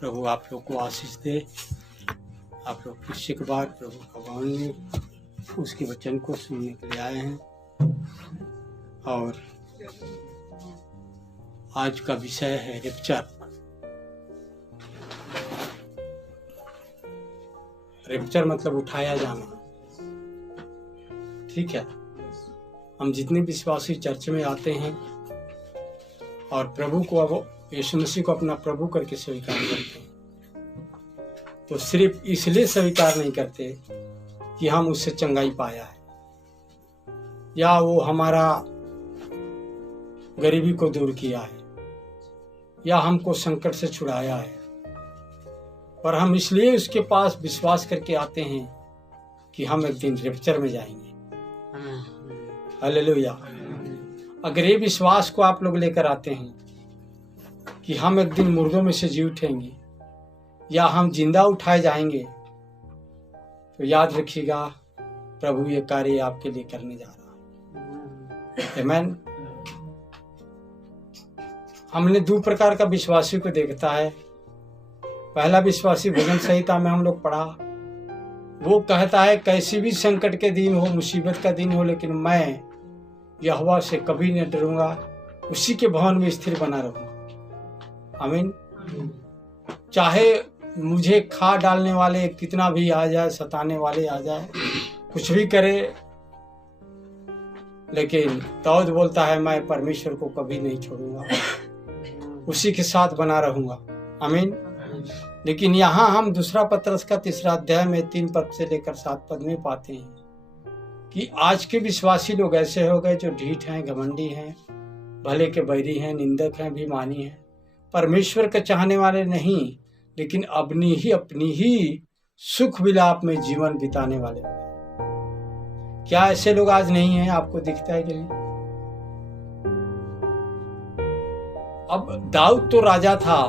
प्रभु आप लोग को आशीष दे। आप लोग फिर से एक बार प्रभु का भवन में उसके वचन को सुनने के लिए आए हैं और आज का विषय है रैप्चर। रैप्चर मतलब उठाया जाना। ठीक है, हम जितने विश्वासी चर्च में आते हैं और प्रभु को अब यीशु मसीह को अपना प्रभु करके स्वीकार करते हैं तो सिर्फ इसलिए स्वीकार नहीं करते कि हम उससे चंगाई पाया है या वो हमारा गरीबी को दूर किया है या हमको संकट से छुड़ाया है, पर हम इसलिए उसके पास विश्वास करके आते हैं कि हम एक दिन रैप्चर में जाएंगे। हालेलुया। अगर ये विश्वास को आप लोग लेकर आते हैं कि हम एक दिन मुर्दों में से जी उठेंगे या हम जिंदा उठाए जाएंगे तो याद रखिएगा प्रभु ये कार्य आपके लिए करने जा रहा है। आमीन। हमने दो प्रकार का विश्वासी को देखता है। पहला विश्वासी भजन संहिता में हम लोग पढ़ा, वो कहता है कैसी भी संकट के दिन हो, मुसीबत का दिन हो, लेकिन मैं यहोवा से कभी न डरूंगा, उसी के भवन में स्थिर बना रहूंगा। आमीन। चाहे मुझे खा डालने वाले कितना भी आ जाए, सताने वाले आ जाए, कुछ भी करे, लेकिन दाऊद बोलता है मैं परमेश्वर को कभी नहीं छोड़ूंगा, उसी के साथ बना रहूंगा। आमीन। लेकिन यहाँ हम दूसरा पत्रस का 3 अध्याय में 3 पद से लेकर 7 पद में पाते हैं कि आज के विश्वासी लोग ऐसे हो गए जो ढीठ हैं, घमंडी हैं, भले के बैरी हैं, निंदक हैं, अभिमानी हैं, परमेश्वर के चाहने वाले नहीं, लेकिन अपनी ही सुख विलाप में जीवन बिताने वाले। क्या ऐसे लोग आज नहीं हैं? आपको दिखता है कि नहीं? अब दाऊद तो राजा था,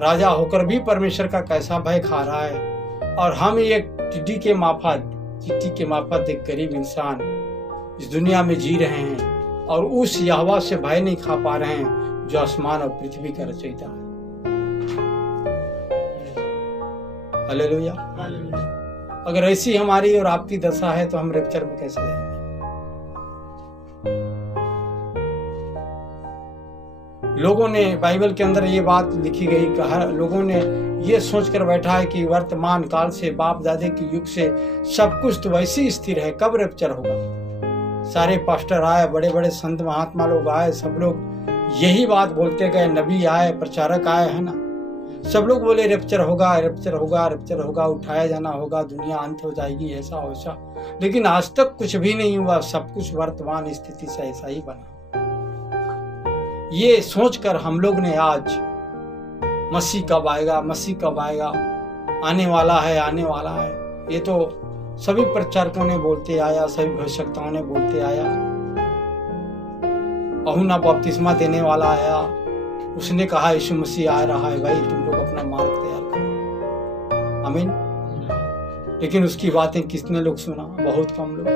राजा होकर भी परमेश्वर का कैसा भय खा रहा है, और हम एक चिट्ठी के माफत एक गरीब इंसान इस दुनिया में जी रहे हैं और उस यहोवा से भय नहीं खा पा रहे हैं जो आसमान और पृथ्वी का रचयिता है। हालेलुया। अगर ऐसी हमारी और आपकी दशा है तो हम रैप्चर में कैसे जाएंगे? लोगों ने बाइबल के अंदर ये बात लिखी गई, कहा लोगों ने ये सोचकर बैठा है कि वर्तमान काल से, बाप दादे के युग से सब कुछ तो वैसे ही स्थिर है, कब रैप्चर होगा? सारे पास्टर आए, बड़े बड़े संत महात्मा लोग आए, सब लोग यही बात बोलते गए, नबी आए, प्रचारक आए, है ना, सब लोग बोले रैप्चर होगा, रैप्चर होगा, रैप्चर होगा, उठाया जाना होगा, दुनिया अंत हो जाएगी, ऐसा वैसा, लेकिन आज तक कुछ भी नहीं हुआ। सब कुछ वर्तमान स्थिति से ऐसा ही बना। ये सोचकर हम लोग ने आज मसीह कब आएगा, मसीह कब आएगा, आने वाला है, आने वाला है, ये तो सभी प्रचारकों ने बोलते आया, सभी भविष्यवक्ताओं ने बोलते आया। यूहन्ना बपतिस्मा देने वाला आया, उसने कहा यीशु मसीह आ रहा है, भाई तुम लोग अपना मार्ग तैयार करो। आमीन। लेकिन उसकी बातें कितने लोग सुना? बहुत कम लोग।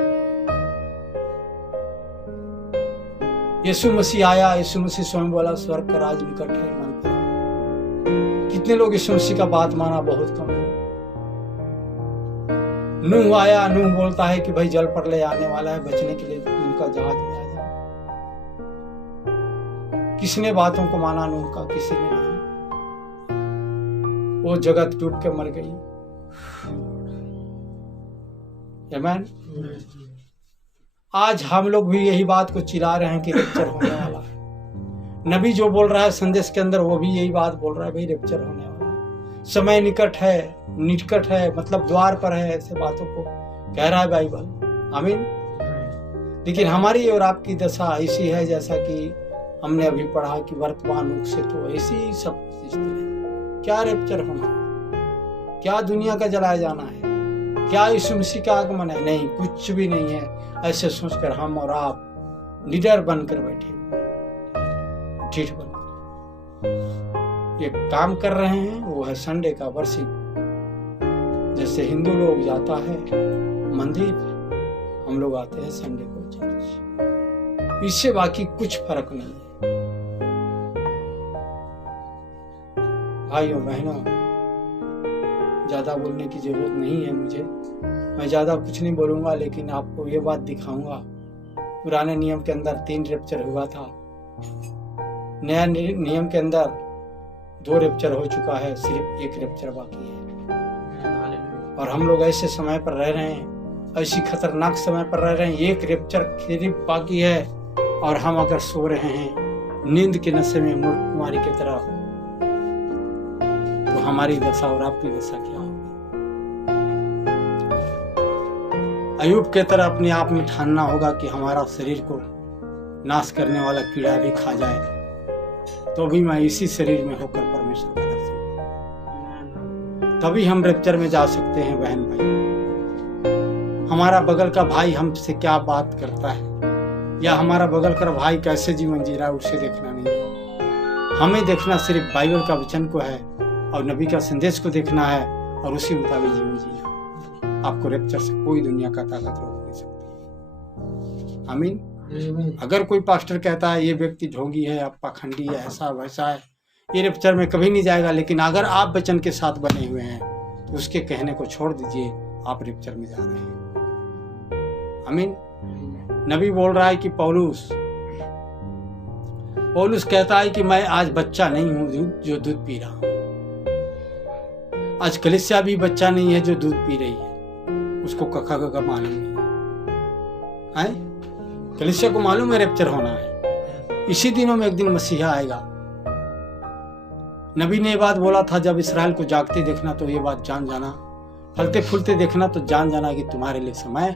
यीशु मसीह आया, यीशु मसीह स्वयं बोला स्वर्ग का राज निकट है, मन पर। कितने लोग यीशु मसीह का बात माना? बहुत कम लोग। नूह आया, नूह बोलता है कि भाई जल प्रलय आने वाला है, बचने के लिए उनका जहाज में आ जाए। किसने बातों को माना? नूह का किसी ने नहीं। वो जगत डूब के मर गई। आमीन। आज हम लोग भी यही बात को चिल्ला रहे हैं कि रैप्चर होने वाला है। नबी जो बोल रहा है संदेश के अंदर, वो भी यही बात बोल रहा है, भाई रैप्चर होने वाला है, समय निकट है, मतलब द्वार पर है, ऐसे बातों को कह रहा है बाइबल। आमीन। लेकिन हमारी और आपकी दशा ऐसी है जैसा कि हमने अभी पढ़ा कि वर्तमान युग से तो ऐसी ही सब स्थिति है। क्या रैप्चर होना है? क्या दुनिया का जलाया जाना है? क्या यीशु मसीह का आगमन है? नहीं, कुछ भी नहीं है। ऐसे सोचकर हम और आप निडर बनकर बैठे, ढीठ बनकर ये काम कर रहे हैं। वो है संडे का वर्शिप। जैसे हिंदू लोग जाता है मंदिर, हम लोग आते हैं संडे को चर्च। इससे बाकी कुछ फर्क नहीं है। भाइयों बहनों, ज़्यादा बोलने की ज़रूरत नहीं है मुझे, मैं ज़्यादा कुछ नहीं बोलूँगा, लेकिन आपको ये बात दिखाऊंगा। पुराने नियम के अंदर 3 रैप्चर हुआ था, नया नियम के अंदर 2 रैप्चर हो चुका है, सिर्फ 1 रैप्चर बाकी है। और हम लोग ऐसे समय पर रह रहे हैं, ऐसी खतरनाक समय पर रह रहे हैं, 1 रैप्चर सिर्फ बाकी है। और हम अगर सो रहे हैं नींद के नशे में मूर्ख कुमारी की तरह, तो हमारी दशा और आपकी दशा क्या होगी? अयूब के तरह अपने आप में ठानना होगा कि हमारा शरीर को नाश करने वाला कीड़ा भी खा जाए, तो भी मैं इसी शरीर में होकर परमेश्वर का दर्शन करूं। तभी हम रैप्चर में जा सकते हैं। बहन भाई, हमारा बगल का भाई हमसे क्या बात करता है या हमारा बगल का भाई कैसे जीवन जी रहा है, उसे देखना नहीं है। हमें देखना सिर्फ बाइबल का वचन को है और नबी का संदेश को देखना है और उसी मुताबिक जीवन जीना। आपको रैप्चर से कोई दुनिया का ताकत रोक नहीं सकती। आमीन। अगर कोई पास्टर कहता है ये व्यक्ति ढोंगी है, आप पाखंडी है, ऐसा वैसा है, ये रैप्चर में कभी नहीं जाएगा, लेकिन अगर आप वचन के साथ बने हुए हैं तो उसके कहने को छोड़ दीजिए, आप रैप्चर में जा रहे हैं। आमीन। नबी बोल रहा है कि पौलुस कहता है कि मैं आज बच्चा नहीं हूं जो दूध पी रहा हूं। आज कलीसिया भी बच्चा नहीं है जो दूध पी रही है, उसको कखा कखा मालूम नहीं है। कलीसिया को मालूम है रैप्चर होना है, इसी दिनों में एक दिन मसीहा आएगा। नबी ने ये बात बोला था, जब इस्राएल को जागते देखना तो ये बात जान जाना, फलते फूलते देखना तो जान जाना कि तुम्हारे लिए समय,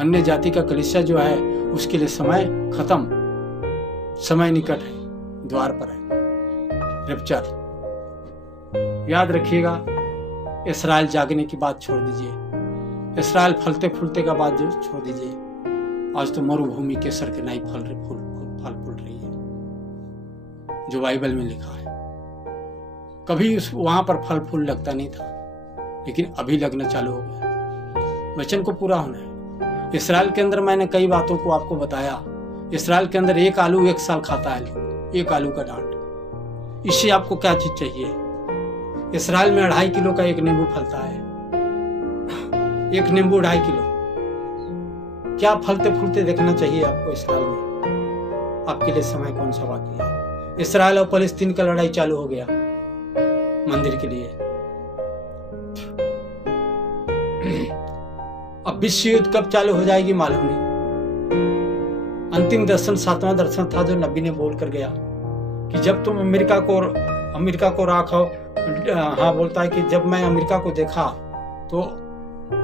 अन्य जाति का कलीसिया जो है उसके लिए समय खत्म, समय निकट है, द्वार पर है रैप्चर। याद रखिएगा, इस्राएल जागने की बात छोड़ दीजिए, इस्राएल फलते फूलते का बात जो छोड़ दीजिए। आज तो मरुभूमि केसर के नई फल फूल रही है, जो बाइबल में लिखा है। कभी वहां पर फल फूल लगता नहीं था, लेकिन अभी लगना चालू हो गया। वचन को पूरा होना है। इस्राएल के अंदर मैंने कई बातों को आपको बताया। इस्राएल के अंदर 1 आलू 1 साल खाता है लोग, 1 आलू का डांट। इससे आपको क्या चीज चाहिए? इस्राएल में 2.5 किलो का 1 नींबू फलता है, 1 नींबू 2.5 किलो। क्या फलते फूलते देखना चाहिए आपको इस्राएल में? आपके लिए समय कौन सा बाकी है? इस्राएल और फलस्तीन का लड़ाई चालू हो गया मंदिर के लिए। अब विश्व युद्ध कब चालू हो जाएगी मालूम नहीं। अंतिम दर्शन 7वां दर्शन था जो नबी ने बोल कर गया कि जब तुम अमेरिका को राख हो, हाँ बोलता है कि जब मैं अमेरिका को देखा तो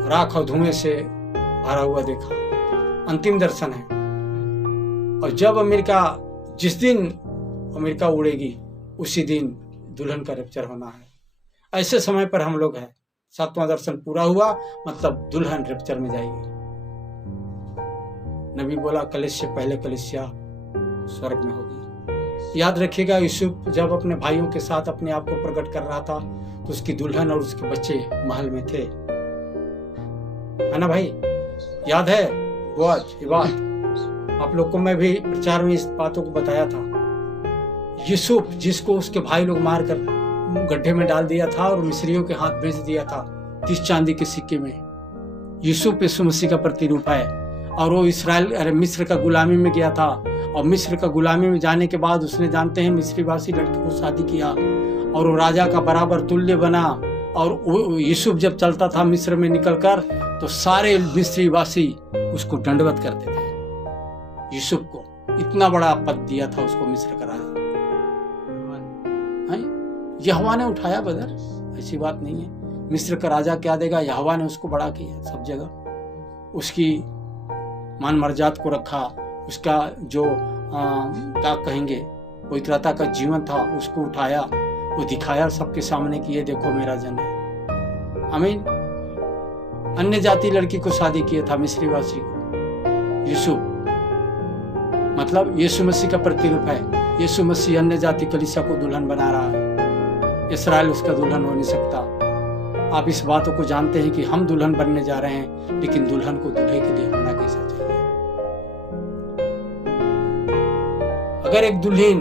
राख और धुएं से भरा हुआ देखा। अंतिम दर्शन है। और जब जिस दिन अमेरिका उड़ेगी उसी दिन दुल्हन का रैप्चर होना है। ऐसे समय पर हम लोग हैं। 7वां दर्शन पूरा हुआ मतलब दुल्हन रैप्चर में जाएगी। नबी बोला कलीसिया पहले कलीसिया स्वर्ग में होगी। याद रखिएगा, यूसुफ जब अपने भाइयों के साथ अपने आप को प्रकट कर रहा था तो उसकी दुल्हन और उसके बच्चे महल में थे, है ना भाई? याद है वो आज ये बात आप लोग को मैं भी प्रचार में इस बातों को बताया था। यूसुफ जिसको उसके भाई लोग मार कर गड्ढे में डाल दिया था और मिस्रियों के हाथ बेच दिया था 30 चांदी के सिक्के में, यूसुफ यीशु मसीह का प्रतिरूप है। और वो मिस्र का गुलामी में गया था और मिस्र का गुलामी में जाने के बाद उसने जानते हैं मिस्री वासी लड़की को शादी किया और वो राजा का बराबर तुल्य बना। और यूसुफ जब चलता था मिस्र में निकलकर तो सारे मिस्री वासी उसको दंडवत करते थे। यूसुफ को इतना बड़ा पद दिया था उसको मिस्र का राजा। यहोवा ने उठाया बदर, ऐसी बात नहीं है। मिस्र का राजा क्या देगा, यहोवा ने उसको बड़ा किया सब जगह। उसकी मान मर्यादा को रखा, उसका जो क्या कहेंगे पवित्रता का जीवन था उसको उठाया, वो दिखाया सबके सामने कि ये देखो मेरा जन है। आमीन। अन्य जाति लड़की को शादी किया था मिस्री वासी को। यूसुफ मतलब यीशु मसीह का प्रतिरूप है। यीशु मसीह अन्य जाति कलीसिया को दुल्हन बना रहा है। इस्राएल उसका दुल्हन हो नहीं सकता। आप इस बातों को जानते हैं कि हम दुल्हन बनने जा रहे हैं, लेकिन दुल्हन को दूल्हे के लिए होना कैसा चाहिए? अगर एक दुल्हन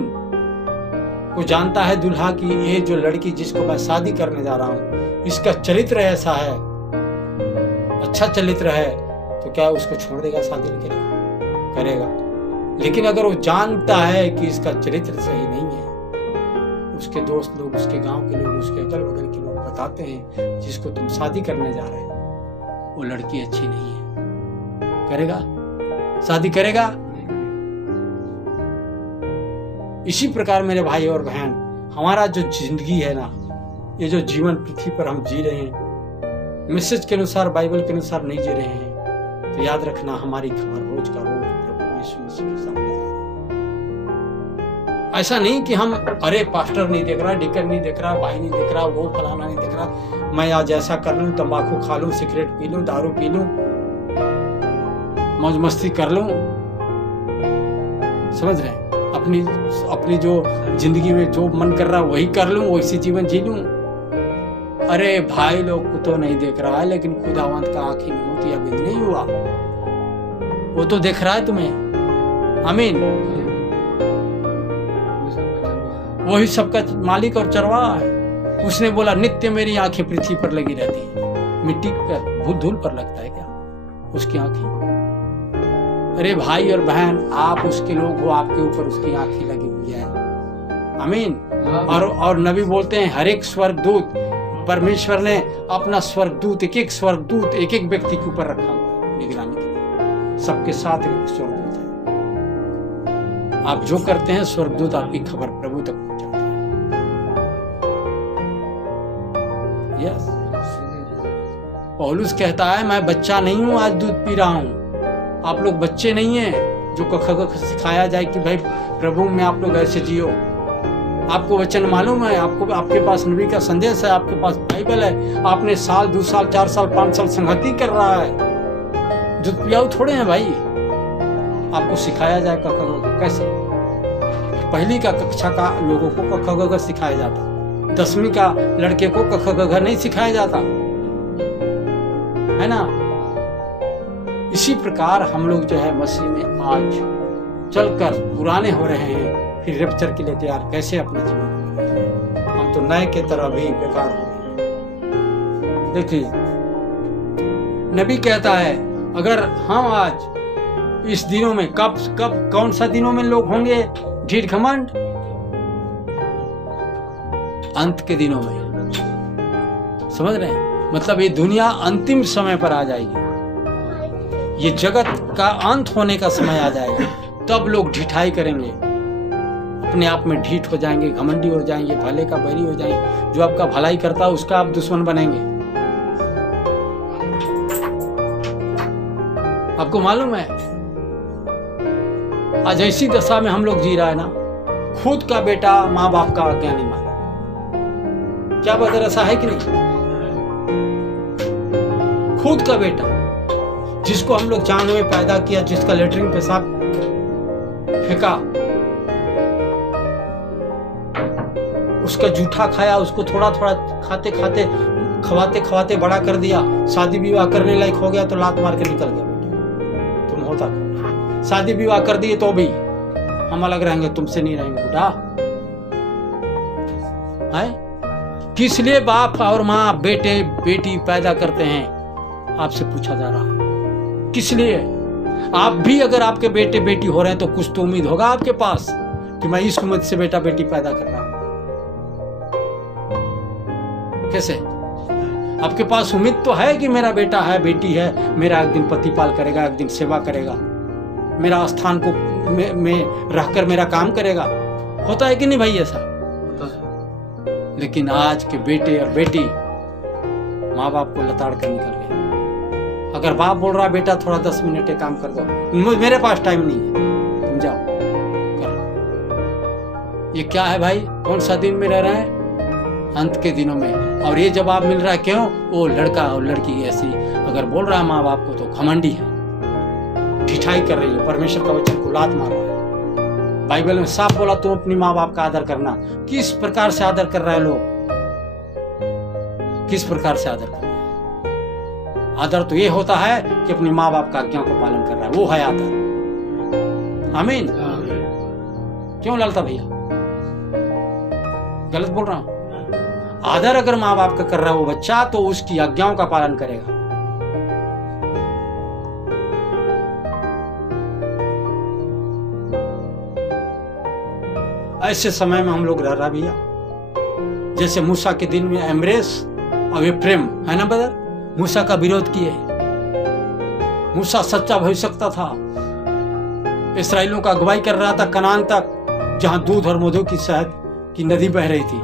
वो जानता है दूल्हा कि ये जो लड़की जिसको मैं शादी करने जा रहा हूँ इसका चरित्र ऐसा है, अच्छा चरित्र है, तो क्या उसको छोड़ देगा, शादी नहीं करेगा? करेगा। लेकिन अगर वो जानता है कि इसका चरित्र सही नहीं है, उसके दोस्त लोग, उसके गांव के लोग, उसके अगल बगल के लोग बताते हैं जिसको तुम शादी करने जा रहे हो वो लड़की अच्छी नहीं है, करेगा? शादी करेगा? इसी प्रकार मेरे भाई और बहन, हमारा जो जिंदगी है ना, ये जो जीवन पृथ्वी पर हम जी रहे हैं, मैसेज के अनुसार, बाइबल के अनुसार नहीं जी रहे हैं, तो याद रखना हमारी खबर रोज का रोज प्रभु यीशु मसीह के सामने जा रही है। ऐसा नहीं कि हम अरे पास्टर नहीं देख रहा, डिकन नहीं देख रहा, भाई नहीं देख रहा, वो फलाना नहीं देख रहा, मैं आज ऐसा कर लूं, तंबाकू खा लूं, सिगरेट पी लूं, दारू पी लूं, मौज मस्ती कर लूं। समझ रहे हैं? अपनी जो जिंदगी में जो मन कर रहा है वही कर लूं, वैसी जीवन जी लूं। अरे भाई लोग को तो नहीं देख रहा है, लेकिन खुदावंत का आंखी में मोतिया बिंद नहीं हुआ, वो तो देख रहा है तुम्हें। आमीन। वही सबका मालिक और चरवाहा है। उसने बोला नित्य मेरी आंखें पृथ्वी पर लगी रहती है। मिट्टी पर, धूल पर लगता है क्या उसकी आंखें? अरे भाई और बहन, आप उसके लोग हो, आपके ऊपर उसकी आंखें लगी हुई है। आमीन। और नबी बोलते हैं हर एक स्वर्गदूत, परमेश्वर ने अपना स्वर्गदूत, एक एक स्वर्गदूत एक एक व्यक्ति के ऊपर रखा हुआ है निगरानी के लिए। सबके साथ एक स्वर्गदूत है। आप जो करते हैं स्वर्गदूत आपकी खबर प्रभु तक पहुंचाते हैं। यस, पौलुस कहता है मैं बच्चा नहीं हूं, आज दूध पी रहा हूं। आप लोग बच्चे नहीं हैं जो कख सिखाया जाए कि भाई प्रभु में आप लोग ऐसे जियो। आपको वचन मालूम है, आपके पास नबी का संदेश है, आपके पास बाइबल है, आपने साल 2 साल 4 साल 5 साल संगति कर रहा है। दूध पियाऊ थोड़े हैं भाई। आपको सिखाया जाए कख कैसे? पहली का कक्षा का लोगों को कख सिखाया जाता, 10वीं का लड़के को कख नहीं सिखाया जाता, है ना? इसी प्रकार हम लोग जो है मसीह में आज चलकर पुराने हो रहे हैं, फिर रैप्चर के लिए तैयार कैसे अपना जीवन? हम तो नए के तरह भी बेकार हो गए। देखिए नबी कहता है अगर हम आज इस दिनों में कब कौन सा दिनों में लोग होंगे ढीठ घमंड? अंत के दिनों में। समझ रहे हैं? मतलब ये दुनिया अंतिम समय पर आ जाएगी, ये जगत का अंत होने का समय आ जाएगा, तब लोग ढिठाई करेंगे, अपने आप में ढीठ हो जाएंगे, घमंडी हो जाएंगे, भले का बैरी हो जाएंगे। जो आपका भलाई करता है उसका आप दुश्मन बनेंगे। आपको मालूम है आज ऐसी दशा में हम लोग जी रहा है ना, खुद का बेटा माँ बाप का आज्ञा नहीं माना। क्या बदर ऐसा है कि नहीं? खुद का बेटा जिसको हम लोग चांद में पैदा किया, जिसका लेटरिन पेशाब फेंका, उसका जूठा खाया, उसको थोड़ा थोड़ा खाते खाते खवाते खवाते बड़ा कर दिया, शादी विवाह करने लायक हो गया तो लात मार के निकल गया। बेटा तुम होता कौन? शादी विवाह कर दिए तो भी हम अलग रहेंगे, तुमसे नहीं रहेंगे। बेटा है किस लिए बाप और माँ बेटे बेटी पैदा करते हैं? आपसे पूछा जा रहा है किस लिए? आप भी अगर आपके बेटे बेटी हो रहे हैं तो कुछ तो उम्मीद होगा आपके पास कि मैं इस उम्मीद से बेटा बेटी पैदा कर रहा हूं। कैसे? आपके पास उम्मीद तो है कि मेरा बेटा है, बेटी है, मेरा एक दिन प्रतिपाल करेगा, एक दिन सेवा करेगा, मेरा स्थान को में रहकर मेरा काम करेगा। होता है कि नहीं भाई ऐसा? लेकिन आज के बेटे और बेटी माँ बाप को लताड़ कर निकल गए। अगर बाप बोल रहा बेटा थोड़ा 10 मिनट काम कर दो, मेरे पास टाइम नहीं है, तुम जाओ कर। ये क्या है भाई? कौन सा दिन में रह रहे हैं? अंत के दिनों में। और ये जवाब मिल रहा है क्यों? वो लड़का और लड़की ऐसी अगर बोल रहा है माँ बाप को तो घमंडी है, ढिठाई कर रही है, परमेश्वर का वचन को लात मार रहा है। बाइबल में साफ बोला तुम अपनी माँ बाप का आदर करना। किस प्रकार से आदर कर रहे हैं लोग? किस प्रकार से आदर कर रहे हैं? आदर तो ये होता है कि अपनी माँ बाप का आज्ञा को पालन कर रहा है, वो है आदर। आमीन। क्यों ललता भैया? गलत बोल रहा हूं? आदर अगर माँ बाप का कर रहा है वो बच्चा, तो उसकी आज्ञाओं का पालन करेगा। ऐसे समय में हम लोग रह रहा भैया, जैसे मूसा के दिन में एम्ब्रेस और ये प्रेम है ना ब्रदर, मूसा का विरोध किए। मूसा सच्चा भविष्यवक्ता था, इस्राएलियों का अगुवाई कर रहा था कनान तक, जहां दूध और मधु की शहद की नदी बह रही थी,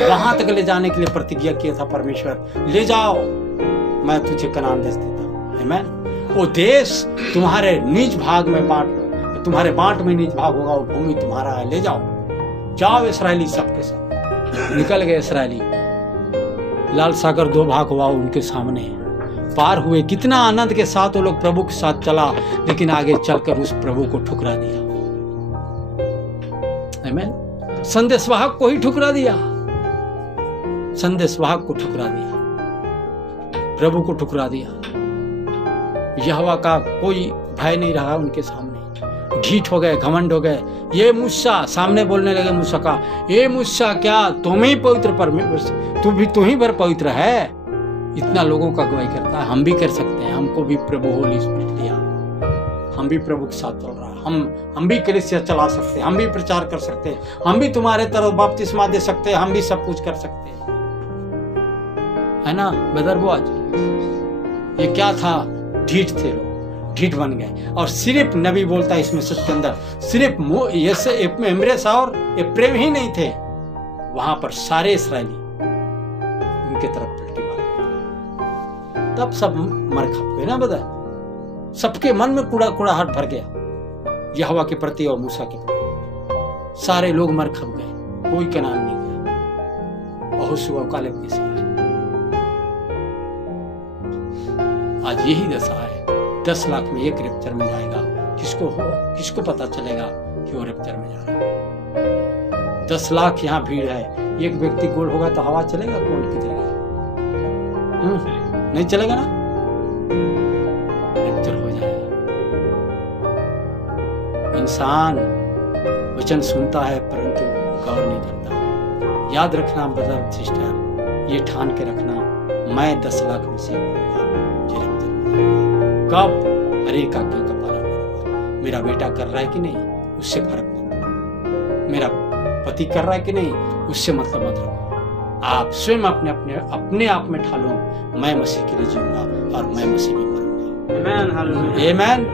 वहां तक ले जाने के लिए प्रतिज्ञा किया था परमेश्वर, ले जाओ मैं तुझे कनान देश देता हूं। आमीन। वो देश तुम्हारे निज भाग में तुम्हारे बांट में निज भाग होगा, वो भूमि तुम्हारा है, ले जाओ। जाओ इस्राएली सबके सब निकल गए। इस्राएली लाल सागर 2 भाग हुआ उनके सामने, पार हुए। कितना आनंद के साथ वो लोग प्रभु के साथ चला, लेकिन आगे चलकर उस प्रभु को ठुकरा दिया। आमीन। संदेशवाहक को ही ठुकरा दिया, संदेशवाहक को ठुकरा दिया, प्रभु को ठुकरा दिया। यहोवा का कोई भय नहीं रहा उनके सामने, ढीठ हो गए, घमंड हो गए। ये मूसा सामने बोलने लगे, मूसा का, ये मूसा क्या तुम ही पवित्र परमेश्वर, तू ही भर पवित्र है, इतना लोगों का अगुवाई करता है, हम भी कर सकते हैं। हमको भी प्रभु होली स्पिरिट दिया, हम भी प्रभु के साथ चल रहा है, हम भी कलीसिया चला सकते हैं, हम भी प्रचार कर सकते हैं, हम भी तुम्हारे तरफ बपतिस्मा दे सकते हैं, हम भी सब कुछ कर सकते हैं, है ना ब्रदर बोआज। ये क्या था? ढीठ थे लोग, ढीठ बन गए। और सिर्फ नबी बोलता है इसमें सच के अंदर, सिर्फ एम्ब्रेस और प्रेम ही नहीं थे, वहां पर सारे इस्राएली उनके तरफ पलटी मार, तब सब मर खप गए ना बदल, सबके मन में कूड़ाहट भर गया यहोवा के प्रति और मूसा के प्रति। सारे लोग मर खप गए, कोई कनान नहीं गया, बहुत सुबह कालेब के सिवाय। आज यही दशा है, 10 लाख में एक रैप्चर में जाएगा, किसको पता चलेगा कि वो रैप्चर में जा रहा है। 10 लाख यहाँ भीड़ है, एक व्यक्ति गोल होगा तो हवा चलेगा, कौन किधर गया? नहीं चलेगा ना, रैप्चर हो जाएगा। इंसान वचन सुनता है परंतु गौर नहीं करता। याद रखना ब्रदर सिस्टर, ये ठान के रखना, मैं 10 लाख में से कब हरे का क्या पालन करूंगा। मेरा बेटा कर रहा है कि नहीं, उससे फर्क मत पड़ो, मेरा पति कर रहा है कि नहीं, उससे मतलब मत रखो। आप स्वयं अपने आप में ठालो, मैं मसीह के लिए जीऊंगा और मैं मसीह में मरूंगा। आमीन।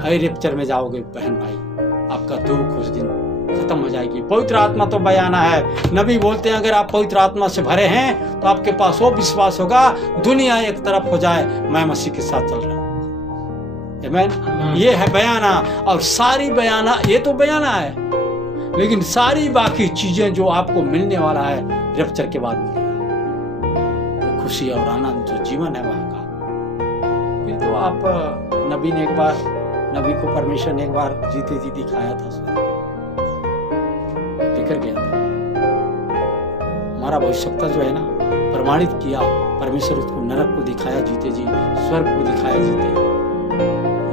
हरे रैप्चर में जाओगे बहन भाई, आपका दुख उस दिन खत्म हो जाएगी। पवित्र आत्मा तो बयाना है, नबी बोलते हैं अगर आप पवित्र आत्मा से भरे हैं तो आपके पास वो विश्वास होगा, दुनिया एक तरफ हो जाए, मैं मसीह के साथ चल रहा हूं। आमीन। ये है बयाना। और सारी बयाना, ये तो बयाना है, लेकिन सारी बाकी चीजें जो आपको मिलने वाला है रैप्चर के बाद मिलेगा, वो खुशी और आनंद जो जीवन है वहां का। फिर तो आप नबी को परमेश्वर ने एक बार जीते जी दिखाया था, लेकर गया था। हमारा भविष्यवक्ता जो है ना, प्रमाणित किया, परमेश्वर उसको नरक को दिखाया जीते जी, स्वर्ग को दिखाया जीते,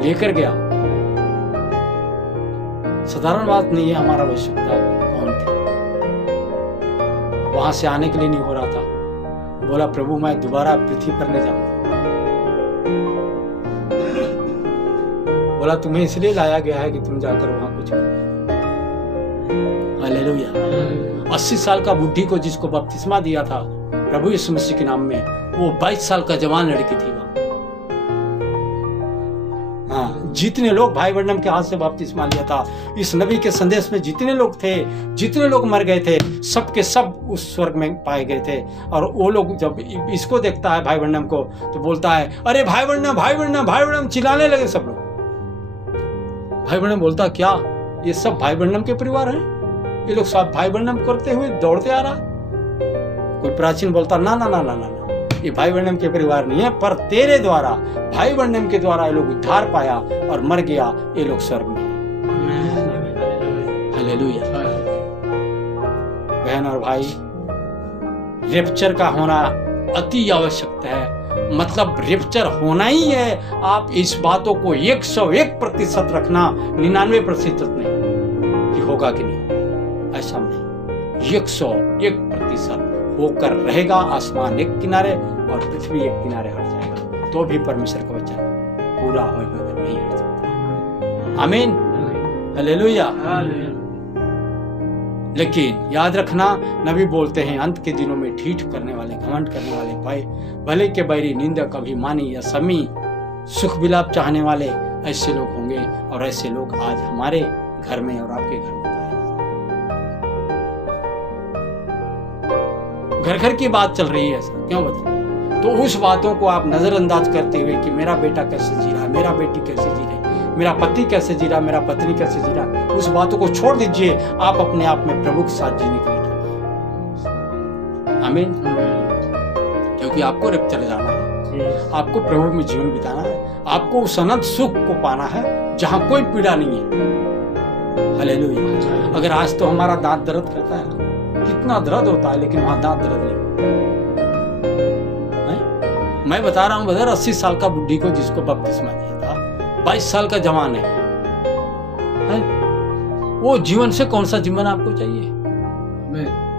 लेकर गया। साधारण बात नहीं है। हमारा भविष्यवक्ता कौन थे? वहां से आने के लिए नहीं हो रहा था, बोला प्रभु मैं दोबारा पृथ्वी पर ले जाऊंगा। बोला तुम्हें इसलिए लाया गया है कि तुम जाकर वहां कुछ करो। हालेलुया। 80 साल का बुढ़ी को जिसको बपतिस्मा दिया था प्रभु यीशु मसीह के नाम में, वो 22 साल का जवान लड़की थी वहां। हाँ, जितने लोग भाई ब्रैनम के हाथ से बपतिस्मा लिया था, इस नबी के संदेश में जितने लोग थे, जितने लोग मर गए थे, सब के सब उस स्वर्ग में पाए गए थे। और वो लोग जब इसको देखता है भाई ब्रैनम को, तो बोलता है अरे भाई ब्रैनम, भाई ब्रैनम, भाई ब्रैनम, चिल्लाने लगे सब लोग। भाई ब्रैनम बोलता क्या ये सब भाई ब्रैनम के परिवार हैं? ये लोग सब भाई ब्रैनम करते हुए दौड़ते आ रहा। कोई प्राचीन बोलता ना ना ना ना ना, ये भाई ब्रैनम के परिवार नहीं है, पर तेरे द्वारा, भाई ब्रैनम के द्वारा ये लोग उद्धार पाया और मर गया, ये लोग स्वर्ग में है। हालेलुया। बहन और भाई, रैप्चर का होना अति आवश्यक है। मतलब रैप्चर होना ही है। आप इस बातों को 101% रखना, 99% नहीं कि होगा कि नहीं, ऐसा नहीं। 101% होकर रहेगा। आसमान एक किनारे और पृथ्वी एक किनारे हट जाएगा, तो भी परमेश्वर का वचन पूरा होए बगैर नहीं हट सकता। आमीन, हालेलुया। लेकिन याद रखना, नबी बोलते हैं अंत के दिनों में ठीठ करने वाले, घमंड करने वाले, भाई भले के बैरी, निंदक, अभिमानी या समी, सुख विलाप चाहने वाले, ऐसे लोग होंगे। और ऐसे लोग आज हमारे घर में और आपके घर में घर घर की बात चल रही है। ऐसा क्यों बताओ? तो उस बातों को आप नजरअंदाज करते हुए कि मेरा बेटा कैसे जी रहा है, मेरा बेटी कैसे जी रही, मेरा पति कैसे जी रहा, मेरा पत्नी कैसे जी रहा, उस बातों को छोड़ दीजिए। आप अपने आप में प्रभु के साथ जीने के लिए ठानिए। आमीन। क्योंकि आपको रैप्चर जाना है, आपको प्रभु में जीवन बिताना है, आपको उस अनंत सुख को पाना है जहां कोई पीड़ा नहीं है। हालेलुया। अगर आज तो हमारा दांत दर्द करता है, कितना दर्द होता है, लेकिन वहां दांत दर्द नहीं। मैं बता रहा हूं ब्रदर, 80 साल का बुढ़ी को जिसको बपतिस्मा दिया था, 22 साल का जवान है, वो जीवन से कौन सा जीवन आपको चाहिए?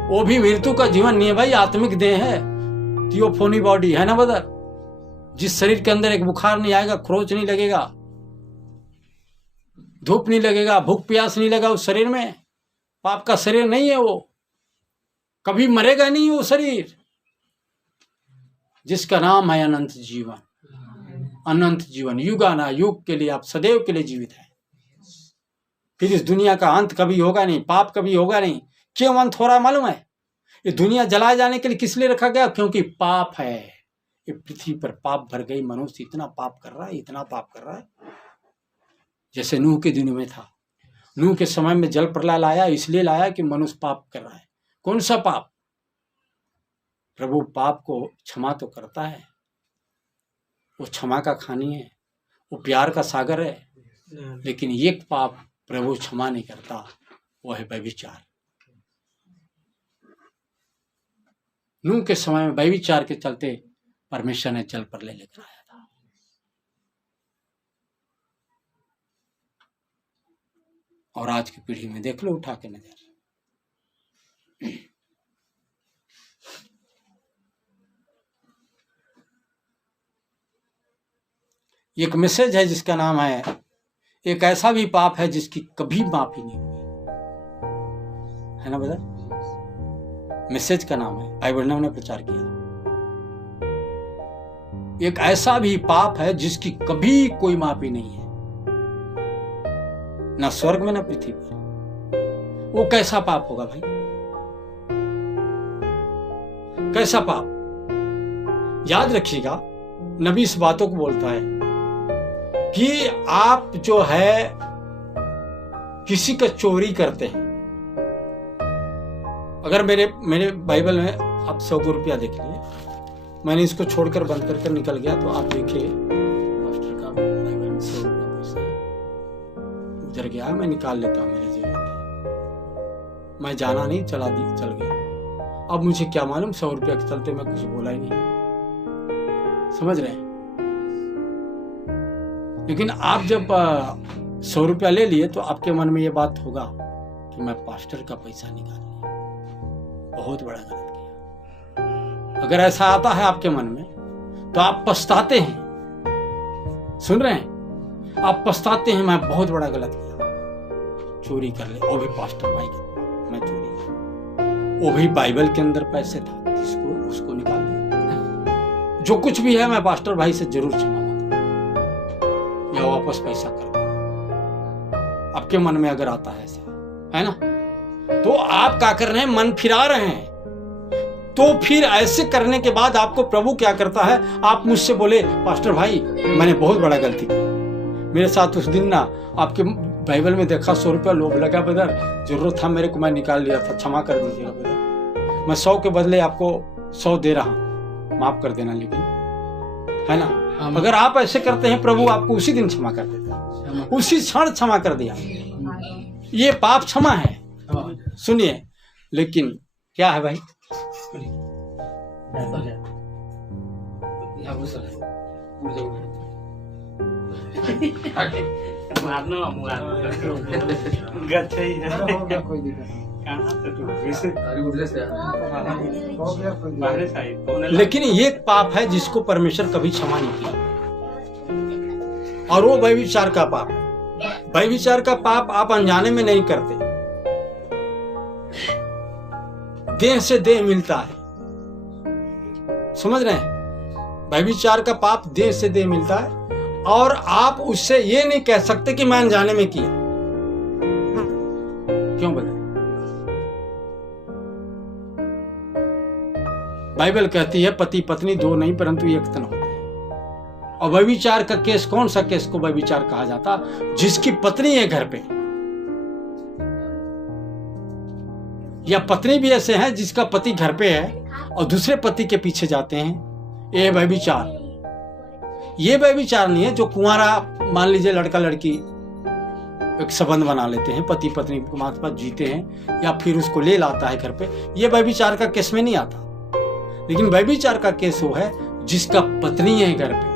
वो भी मृत्यु का जीवन नहीं है भाई, आत्मिक देह है, थियोफोनी बॉडी है ना ब्रदर, जिस शरीर के अंदर एक बुखार नहीं आएगा, खरोच नहीं लगेगा, धूप नहीं लगेगा, भूख प्यास नहीं लगा उस शरीर में। पाप का शरीर नहीं है वो, कभी मरेगा नहीं वो शरीर, जिसका नाम है अनंत जीवन। अनंत जीवन, युगाना युग के लिए आप सदैव के लिए जीवित हैं। फिर इस दुनिया का अंत कभी होगा नहीं, पाप कभी होगा नहीं। क्यों अंत हो रहा है मालूम है? ये दुनिया जलाए जाने के लिए किस लिए रखा गया? क्योंकि पाप है। ये पृथ्वी पर पाप भर गई, मनुष्य इतना पाप कर रहा है, इतना पाप कर रहा है। जैसे नूह के दिनों में था, नूह के समय में जल प्रलय लाया, इसलिए लाया कि मनुष्य पाप कर रहा है। कौन सा पाप? प्रभु पाप को क्षमा तो करता है, वो क्षमा का खानी है, वो प्यार का सागर है, लेकिन एक पाप प्रभु क्षमा नहीं करता, वो है व्यभिचार। नूह के समय में व्यभिचार के चलते परमेश्वर ने जल प्रलय लेकर आया था। और आज की पीढ़ी में देख लो, उठा के नजर, एक मैसेज है जिसका नाम है एक ऐसा भी पाप है जिसकी कभी माफी नहीं हुई, है ना बता? मैसेज का नाम है, भाई बहनों ने प्रचार किया। एक ऐसा भी पाप है जिसकी कभी कोई माफी नहीं है, ना स्वर्ग में ना पृथ्वी पर। वो कैसा पाप होगा भाई? कैसा पाप? याद रखिएगा, नबी इस बातों को बोलता है कि आप जो है किसी का चोरी करते हैं। अगर मेरे बाइबल में आप 100 रुपया देख लिए, मैंने इसको छोड़कर बंद कर निकल गया, तो आप देखिए मास्टर का बाइबल में 100 रुपया पैसा है, उधर गया, मैं निकाल लेता हूँ मेरे जेब में, मैं जाना नहीं, चल गया। अब मुझे क्या मालूम 100 रुपया के चलते मैं कुछ बोला ही नहीं, समझ रहे हैं? लेकिन आप जब 100 रुपया ले लिए तो आपके मन में ये बात होगा कि मैं पास्टर का पैसा निकाल लिया, बहुत बड़ा गलत किया। अगर ऐसा आता है आपके मन में तो आप पछताते हैं। सुन रहे हैं? आप पछताते हैं, मैं बहुत बड़ा गलत किया, चोरी कर ले, वो भी पास्टर भाई के, मैं चोरी किया, वो भी बाइबल के अंदर पैसे था, उसको निकाल दिया। जो कुछ भी है मैं पास्टर भाई से जरूर क्षमा या वापस पैसा कर दो। आपके मन में अगर आता है ऐसा, है ना, तो आप क्या कर रहे हैं? मन फिरा रहे हैं। तो फिर ऐसे करने के बाद आपको प्रभु क्या करता है? आप मुझसे बोले, पास्टर भाई मैंने बहुत बड़ा गलती की, मेरे साथ उस दिन ना आपके बाइबल में देखा 100 रुपया लोभ लगा ब्रदर, जरूरत था मेरे को, मैं निकाल लिया था, क्षमा कर दीजिएगा ब्रदर, मैं 100 के बदले आपको 100 दे रहा हूं, माफ कर देना। लेकिन है ना, अगर आप ऐसे करते हैं, प्रभु आपको उसी दिन क्षमा कर देता है, उसी क्षण क्षमा कर दिया। ये पाप क्षमा है। सुनिए, लेकिन क्या है भाई? लेकिन एक पाप है जिसको परमेश्वर कभी क्षमा नहीं किया, और वो व्यभिचार का पाप है। व्यभिचार का पाप आप अनजाने में नहीं करते, देह से देह मिलता है, समझ रहे हैं? व्यभिचार का पाप देह से देह मिलता है, और आप उससे ये नहीं कह सकते कि मैं अनजाने में किया। क्यों बताए? बाइबल कहती है पति पत्नी दो नहीं परंतु एक तन होते हैं। और व्यभिचार का केस, कौन सा केस को व्यभिचार कहा जाता? जिसकी पत्नी है घर पे, या पत्नी भी ऐसे हैं जिसका पति घर पे है और दूसरे पति के पीछे जाते हैं, ये व्यभिचार। ये व्यभिचार नहीं है जो कुंवारा, मान लीजिए लड़का लड़की एक संबंध बना लेते हैं, पति पत्नी के मार्फत जीते हैं, या फिर उसको ले लाता है घर पे, ये व्यभिचार का केस में नहीं आता। लेकिन व्यभिचार का केस वो है जिसका पत्नी है घर पे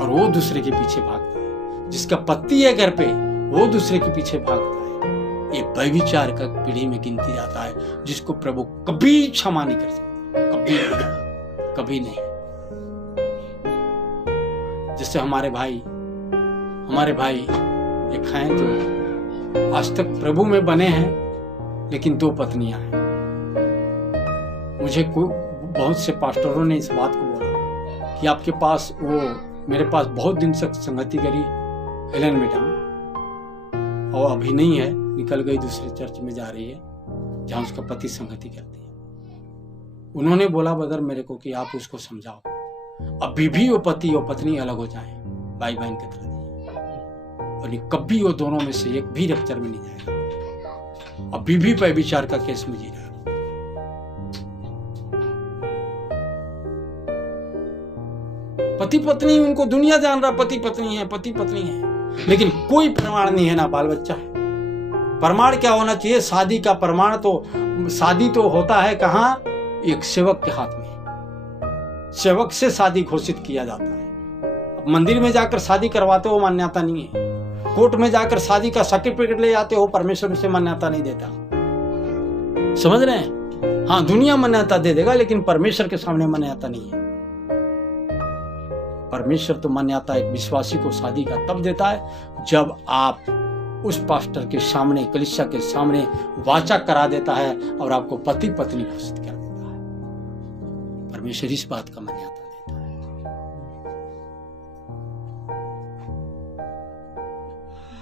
और वो दूसरे के पीछे भागता है, जिसका पति है घर पे वो दूसरे के पीछे भागता है। ये व्यभिचार का पीढ़ी में गिनती जाता है, जिसको प्रभु कभी क्षमा नहीं कर सकता, कभी कभी नहीं। जैसे हमारे भाई एक हैं जो आज तक प्रभु में बने हैं, लेकिन दो पत्नियां हैं। मुझे बहुत से पास्टरों ने इस बात को बोला कि आपके पास, वो मेरे पास बहुत दिन से संगति करी हेलन मैडम, और अभी नहीं है, निकल गई, दूसरे चर्च में जा रही है जहां उसका पति संगति करती है। उन्होंने बोला ब्रदर मेरे को कि आप उसको समझाओ, अभी भी वो पति और पत्नी अलग हो जाएं, भाई बहन की तरह, और कभी वो दोनों में से एक भी रप्चर में नहीं जाएगा। अभी भी व्यभिचार का केस में जी रहा है। पति पत्नी, उनको दुनिया जान रहा पति पत्नी है, पति पत्नी है, लेकिन कोई प्रमाण नहीं है, ना बाल बच्चा है। प्रमाण क्या होना चाहिए? शादी का प्रमाण तो, शादी तो होता है कहाँ? एक सेवक के हाथ में, सेवक से शादी घोषित किया जाता है। अब मंदिर में जाकर शादी करवाते हो मान्यता नहीं है, कोर्ट में जाकर शादी का सर्टिफिकेट ले जाते हो, परमेश्वर से मान्यता नहीं देता, समझ रहे हैं? हाँ, दुनिया मान्यता दे देगा, लेकिन परमेश्वर के सामने मान्यता नहीं है। परमेश्वर तो मान्यता एक विश्वासी को शादी का तब देता है जब आप उस पास्टर के सामने, कलीसिया के सामने वाचा करा देता है और आपको पति पत्नी घोषित कर देता है। परमेश्वर इस बात का मान्यता देता है।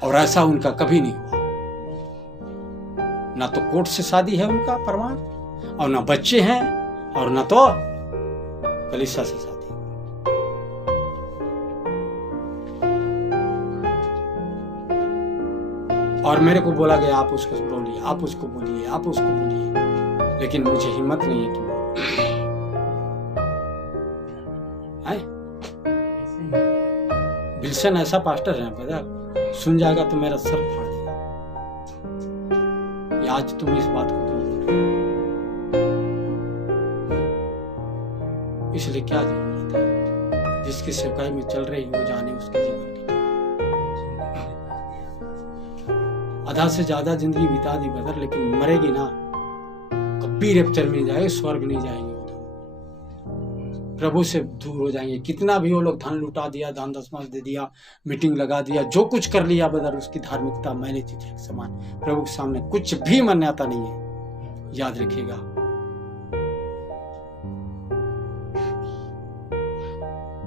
और ऐसा उनका कभी नहीं हुआ, ना तो कोर्ट से शादी है उनका प्रमाण, और ना बच्चे हैं, और ना तो कलीसिया से शादी। और मेरे को बोला गया आप उसको बोलिए, आप उसको बोलिए, आप उसको बोलिए, लेकिन मुझे हिम्मत नहीं है कि विल्सन ऐसा पास्टर है ब्रदर, सुन जाएगा तो मेरा सर फाड़ देगा। आज तुम इस बात को क्यों बोल रहे हो? इसलिए क्या जरूरत है? जिसकी सेवकाई में चल रही वो जाने उसके जीवन की। आधा से ज्यादा जिंदगी बिता दी ब्रदर, लेकिन मरेगी ना, कभी रेप्चर में जाएगी, स्वर्ग नहीं जाएंगे, प्रभु से दूर हो जाएंगे। कितना भी वो लोग धन लुटा दिया, दान दशमांश दे दिया, मीटिंग लगा दिया, जो कुछ कर लिया ब्रदर, उसकी धार्मिकता मैंने चीज के समान, प्रभु के सामने कुछ भी मान्यता नहीं है, याद रखिएगा।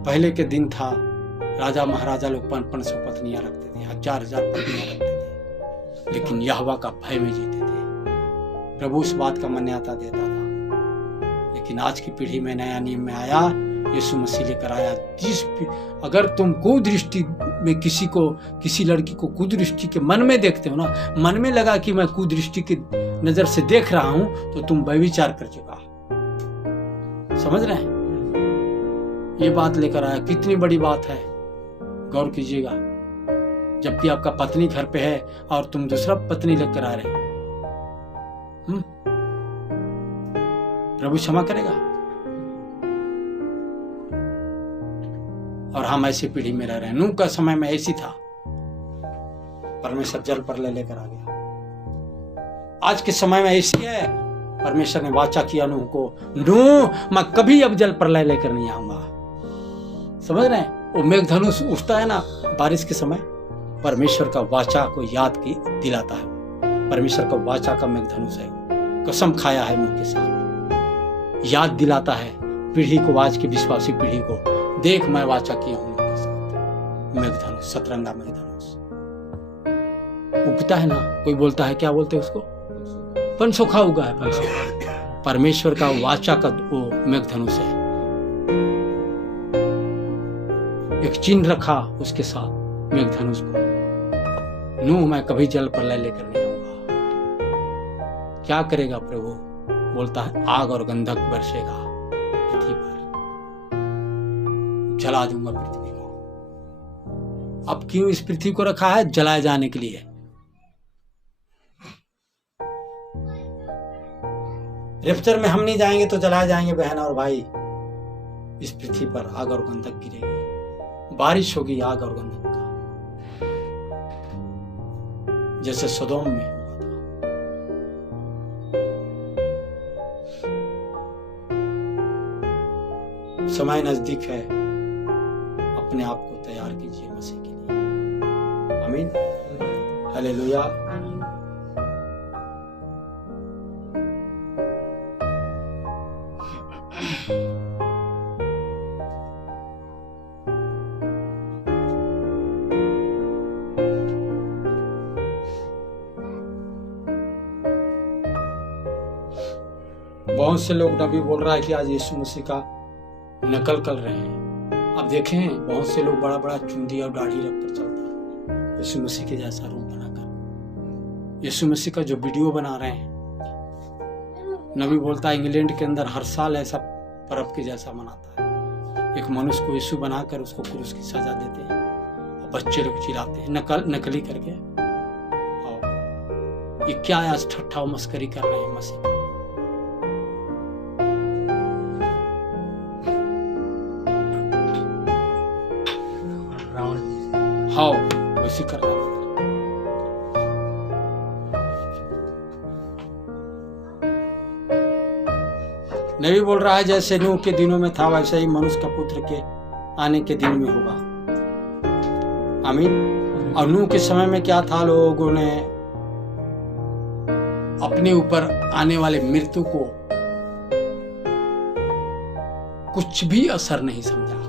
पहले के दिन था, राजा महाराजा लोग 500 पत्नियां रखते थे, 1000 पत्नियां रखते थे, लेकिन यहोवा का भय में जीते थे। प्रभु उस बात का मान्यता देता था। लेकिन आज की पीढ़ी में नया नियम में आया, यीशु मसीह लेकर आया। अगर तुम कुदृष्टि में किसी लड़की को कुदृष्टि के मन में देखते हो ना, मन में लगा कि मैं कुदृष्टि की नजर से देख रहा हूं, तो तुम व्यभिचार कर चुका। समझ रहे हैं? ये बात लेकर आया, कितनी बड़ी बात है, गौर कीजिएगा। जबकि आपका पत्नी घर पे है और तुम दूसरा पत्नी लेकर आ रहे हो। प्रभु क्षमा करेगा। और हम ऐसी पीढ़ी में रह रहे हैं। नूह का समय में ऐसी था, परमेश्वर जल पर लेकर आ गया। आज के समय में ऐसी है, परमेश्वर ने वाचा किया नूह को, नूह मैं कभी अब जल प्रलय लेकर नहीं आऊंगा। समझ रहे हैं? वो मेघधनुष उठता है ना बारिश के समय, परमेश्वर का वाचा को याद की दिलाता है। परमेश्वर का वाचा का मेघधनुष है, कसम खाया है नूह के साथ, याद दिलाता है पीढ़ी को, आज की विश्वासी पीढ़ी को, देख मैं वाचा किया हूं उनके साथ। मेघधनुष, सतरंगा मेघधनुष उगता है ना, कोई बोलता है, क्या बोलते हैं उसको, पनसोखा उगा है, पनसोखा। परमेश्वर का वाचा का वो मेघधनुष है, एक चिन्ह रखा उसके साथ मेघधनुष को। नूह मैं कभी जल प्रलय लेकर नहीं आऊंगा। क्या करेगा प्रभु? बोलता है आग और गंधक बरसेगा पृथ्वी पर, जला दूंगा पृथ्वी को। अब क्यों इस पृथ्वी को रखा है? जलाए जाने के लिए। रेप्चर में हम नहीं जाएंगे तो जलाए जाएंगे बहन और भाई। इस पृथ्वी पर आग और गंधक गिरेगी, बारिश होगी आग और गंधक का, जैसे सदोम में हुआ था। समय नजदीक है, अपने आप को तैयार कीजिए मसीह के लिए। आमीन, हालेलुया। बहुत से लोग नबी बोल रहा है कि आज यीशु मसीह का नकल कर रहे हैं। अब देखें, बहुत से लोग बड़ा बड़ा चुंदी और दाढ़ी रख कर चलता है यीशु मसीह के जैसा रूप बनाकर। यीशु मसीह का जो वीडियो बना रहे हैं, नबी बोलता है इंग्लैंड के अंदर हर साल ऐसा पर्व के जैसा मनाता है। एक मनुष्य को यीशु बनाकर उसको क्रूस की सजा देते हैं और बच्चे लोग चिल्लाते हैं नकली करके। और ये क्या आज ठट्ठा मस्करी कर रहे हैं मसीह का। हाँ, वैसी कर रहा है। नबी बोल रहा है जैसे नूह के दिनों में था वैसे ही मनुष्य का पुत्र के आने के दिन में होगा। आमीन। और नूह के समय में क्या था? लोगों ने अपने ऊपर आने वाले मृत्यु को कुछ भी असर नहीं समझा।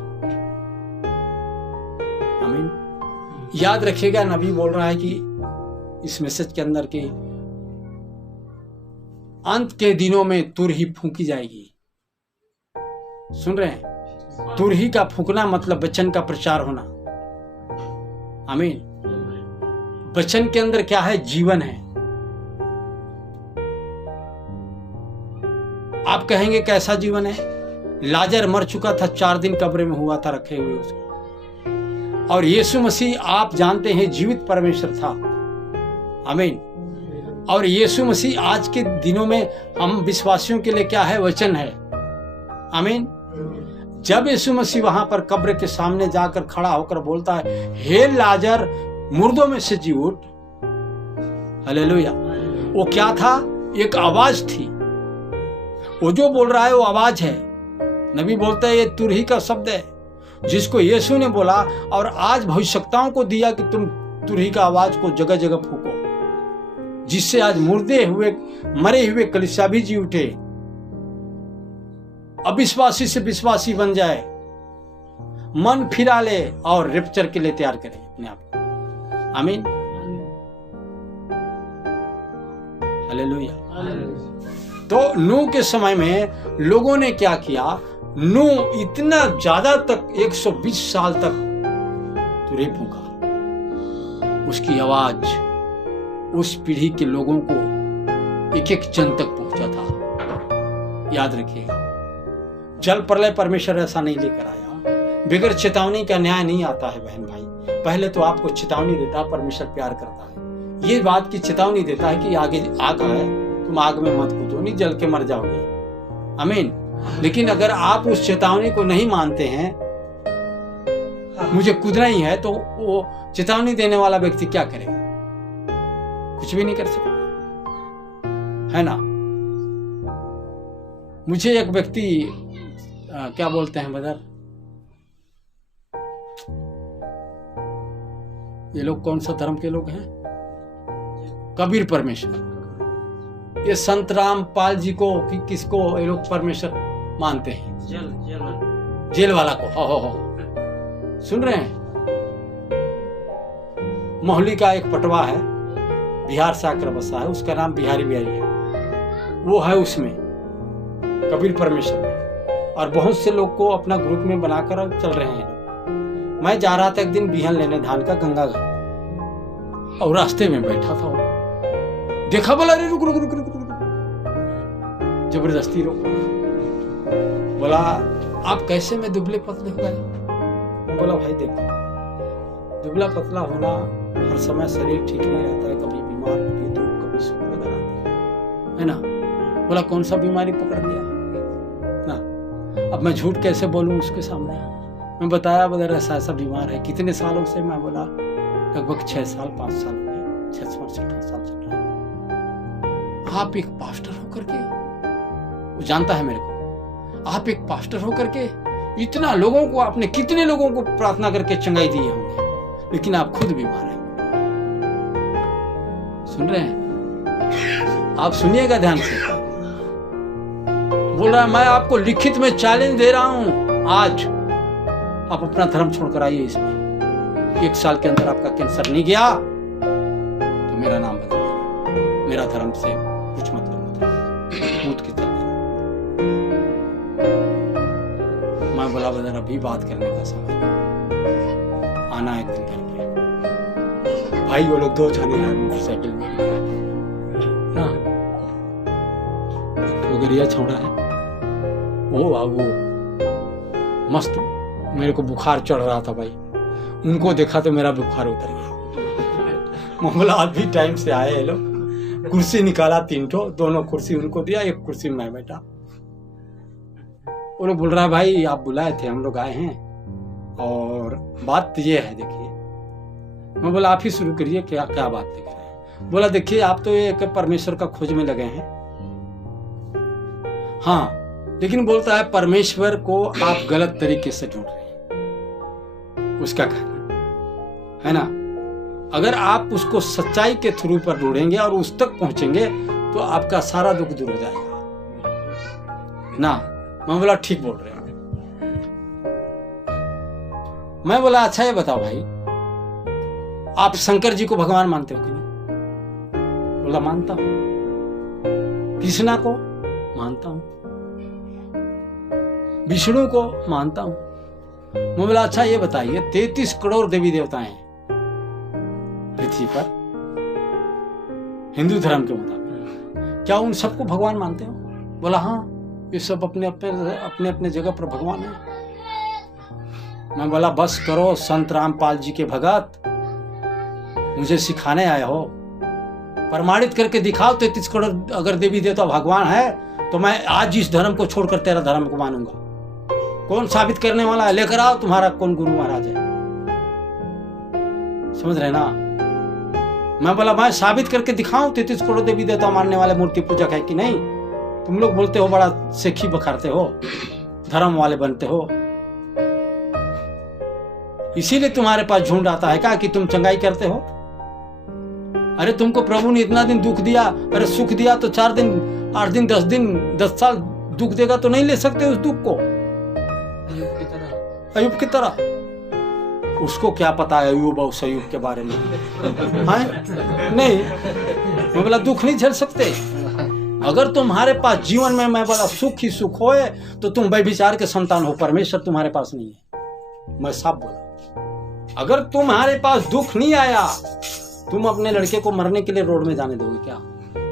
आमीन। याद रखिएगा, नबी बोल रहा है कि इस मैसेज के अंदर कि अंत के दिनों में तुरही फूंकी जाएगी। सुन रहे हैं? तुरही का फूंकना मतलब वचन का प्रचार होना। आमीन। वचन के अंदर क्या है? जीवन है। आप कहेंगे कैसा जीवन है? लाजर मर चुका था, 4 दिन कब्र में हुआ था रखे हुए उसको, और यीशु मसीह आप जानते हैं जीवित परमेश्वर था। आमीन। और यीशु मसीह आज के दिनों में हम विश्वासियों के लिए क्या है? वचन है। आमीन। जब यीशु मसीह वहां पर कब्र के सामने जाकर खड़ा होकर बोलता है, हे लाजर मुर्दों में से जी उठ। हालेलुया। वो क्या था? एक आवाज थी। वो जो बोल रहा है वो आवाज है। नबी बोलता है ये तुरही का शब्द है जिसको यीशु ने बोला और आज भविष्यवक्ताओं को दिया कि तुम तुरही का आवाज को जगह जगह फूको, जिससे आज मुर्दे हुए मरे हुए कलीसिया भी जी उठे, अविश्वासी से विश्वासी बन जाए, मन फिरा ले और रेप्चर के लिए तैयार करे अपने आप को। आमीन। हालेलुया। तो नूह के समय में लोगों ने क्या किया? नूह इतना ज्यादा तक 120 साल तक तुरही फूंका। उसकी आवाज उस पीढ़ी के लोगों को एक एक जन तक पहुंचा था। याद रखिएगा, जल प्रलय परमेश्वर ऐसा नहीं लेकर आया। बगैर चेतावनी का न्याय नहीं आता है बहन भाई। पहले तो आपको चेतावनी देता है, परमेश्वर प्यार करता है, ये बात की चेतावनी देता है कि आगे आग है, तुम आग में मत कूदो, नहीं जल के मर जाओगे। आमीन। लेकिन अगर आप उस चेतावनी को नहीं मानते हैं, मुझे कूदना ही है, तो वो चेतावनी देने वाला व्यक्ति क्या करेगा? कुछ भी नहीं कर सकता। है ना। मुझे एक व्यक्ति क्या बोलते हैं बदर, ये लोग कौन सा धर्म के लोग हैं, कबीर परमेश्वर, ये संत रामपाल जी को कि किसको ये लोग परमेश्वर मानते हैं, जेल वाला को। हो सुन रहे हैं। मोहली का एक पटवा है, बिहार से आकर बसा है, उसका नाम बिहारी बिहारी है, वो है उसमें कबीर परमेश्वर में, और बहुत से लोग को अपना ग्रुप में बनाकर चल रहे हैं। मैं जा रहा था एक दिन बिहन लेने धान का गंगा घाट, और रास्ते में बैठा था, देखा, बोला अरे रुक रुक रुक रुक रुक, जबरदस्ती रोका, बोला आप कैसे में दुबले पतले हो गए। बोला भाई देखो, दुबला पतला होना हर समय शरीर ठीक नहीं रहता है, कभी बीमार, कभी दुख, कभी सुख लगा रहता है ना। बोला कौन सा बीमारी पकड़ लिया ना, अब मैं झूठ कैसे बोलूं उसके सामने। मैं बताया बोला ऐसा ऐसा बीमार है, कितने सालों से। मैं बोला लगभग 6 साल 5 साल हो गए, 6 साल चल रहा है। आप एक पास्टर होकर के, वो जानता है मेरे को, आप एक पास्टर होकर के इतना लोगों को, आपने कितने लोगों को प्रार्थना करके चंगाई दी है हमने, लेकिन आप खुद बीमार हैं। सुन रहे हैं आप, सुनिएगा ध्यान से। बोल रहा है मैं आपको लिखित में चैलेंज दे रहा हूं, आज आप अपना धर्म छोड़कर आइए, इसमें 1 साल के अंदर आपका कैंसर नहीं गया तो मेरा नाम बदल देना, मेरा धर्म से कुछ मतलब मत, मूत की तरह। मैं बोला बदर अभी बात करने का समय, आना एक दिन करके। भाई वो लोग 2 जने हैं मोटरसाइकिल में ना, ठोगरिया छोड़ा है वो मस्त, मेरे को बुखार चढ़ रहा था भाई, उनको देखा तो मेरा बुखार उतर गया। मामला आज भी टाइम से आए हैं लोग, कुर्सी निकाला 3 ठो, दोनों कुर्सी उनको दिया, एक कुर्सी में बैठा। वो लोग बोल रहा है भाई आप बुलाए थे, हम लोग आए हैं, और बात ये है देखिए। मैं बोला आप ही शुरू करिए, क्या क्या बात लेकर आए। बोला देखिए आप तो एक परमेश्वर का खोज में लगे हैं, हाँ, लेकिन बोलता है परमेश्वर को आप गलत तरीके से ढूंढ रहे हैं, उसका कहना है ना। अगर आप उसको सच्चाई के थ्रू पर ढूंढेंगे और उस तक पहुंचेंगे तो आपका सारा दुख दूर हो जाएगा ना। मैं बोला ठीक बोल रहे हैं। मैं बोला अच्छा ये बताओ भाई, आप शंकर जी को भगवान मानते हो कि नहीं। बोला मानता हूं। कृष्णा को मानता हूं, विष्णु को मानता हूं। मैं बोला अच्छा ये बताइए 33 करोड़ देवी देवता हैं पृथ्वी पर हिंदू धर्म के मुताबिक, क्या उन सबको भगवान मानते हो। बोला हाँ, ये सब अपने अपने जगह पर भगवान है। मैं बोला बस करो संत रामपाल जी के भगत, मुझे सिखाने आए हो, प्रमाणित करके दिखाओ 33 करोड़ अगर देवी देवता भगवान है तो मैं आज इस धर्म को छोड़कर तेरा धर्म को मानूंगा। कौन साबित करने वाला है, लेकर आओ, तुम्हारा कौन गुरु महाराज है। समझ रहे ना। मैं बोला मैं साबित करके दिखाऊं 33 करोड़ देवी देवता मानने वाले मूर्ति पूजक है कि नहीं। तुम लोग बोलते हो बड़ा सेखी बखारते हो, धर्म वाले बनते हो, इसीलिए तुम्हारे पास झुंड आता है क्या कि तुम चंगाई करते हो। अरे तुमको प्रभु ने इतना दिन दुख दिया, अरे सुख दिया तो 4 दिन 8 दिन 10 दिन 10 साल दुख देगा तो नहीं ले सकते उस दुख को। अयूब की तरह उसको क्या पता है अयूब और सयूब के बारे में है नहीं। मैं बोला दुख नहीं झेल सकते। अगर तुम्हारे पास जीवन में मैं बोला सुख ही सुख होए तो तुम व्यभिचार के संतान हो, परमेश्वर तुम्हारे पास नहीं है। मैं साफ बोला। अगर तुम्हारे पास दुख नहीं आया, तुम अपने लड़के को मरने के लिए रोड में जाने दोगे क्या?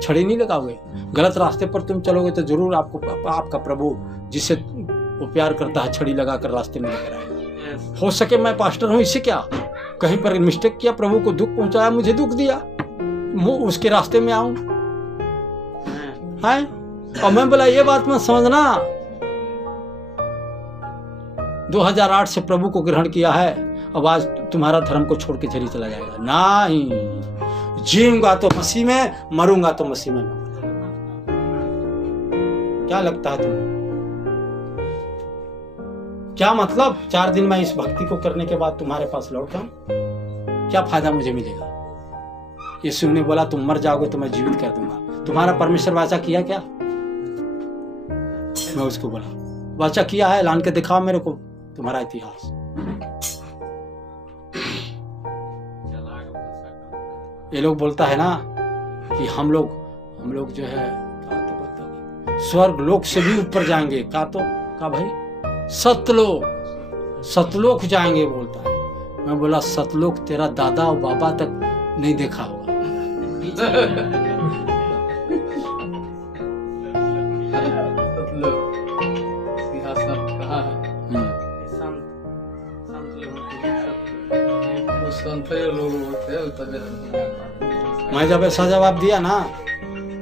छड़ी नहीं लगाओगे? गलत रास्ते पर तुम चलोगे तो जरूर आपको आपका प्रभु जिससे वो प्यार करता है छड़ी लगाकर रास्ते में लेकर आएगा। हो सके मैं पास्टर हूं, इससे क्या, कहीं पर मिस्टेक किया, प्रभु को दुख पहुंचाया, मुझे दुख दिया, उसके रास्ते में आऊं है। और मैं बोला ये बात मत समझना 2008 से प्रभु को ग्रहण किया है, अब आज तुम्हारा धर्म को छोड़ के चली चला जाएगा। नहीं, जीऊंगा तो मसीह में, मरूंगा तो मसीह में। क्या लगता है तुम्हें? क्या मतलब 4 दिन में इस भक्ति को करने के बाद तुम्हारे पास लौट आऊं, क्या फायदा मुझे मिलेगा? यीशु ने बोला तुम मर जाओगे तो मैं जीवित कर दूंगा। तुम्हारा परमेश्वर वाचा किया क्या? मैं उसको बोला वाचा किया है, लान के दिखाओ मेरे को तुम्हारा इतिहास। ये लोग बोलता है ना कि हम लोग जो है स्वर्ग लोक से भी ऊपर जाएंगे। का भाई सतलोक जाएंगे बोलता है। मैं बोला सतलोक तेरा दादा और बाबा तक नहीं देखा होगा। मैं जब ऐसा जवाब दिया ना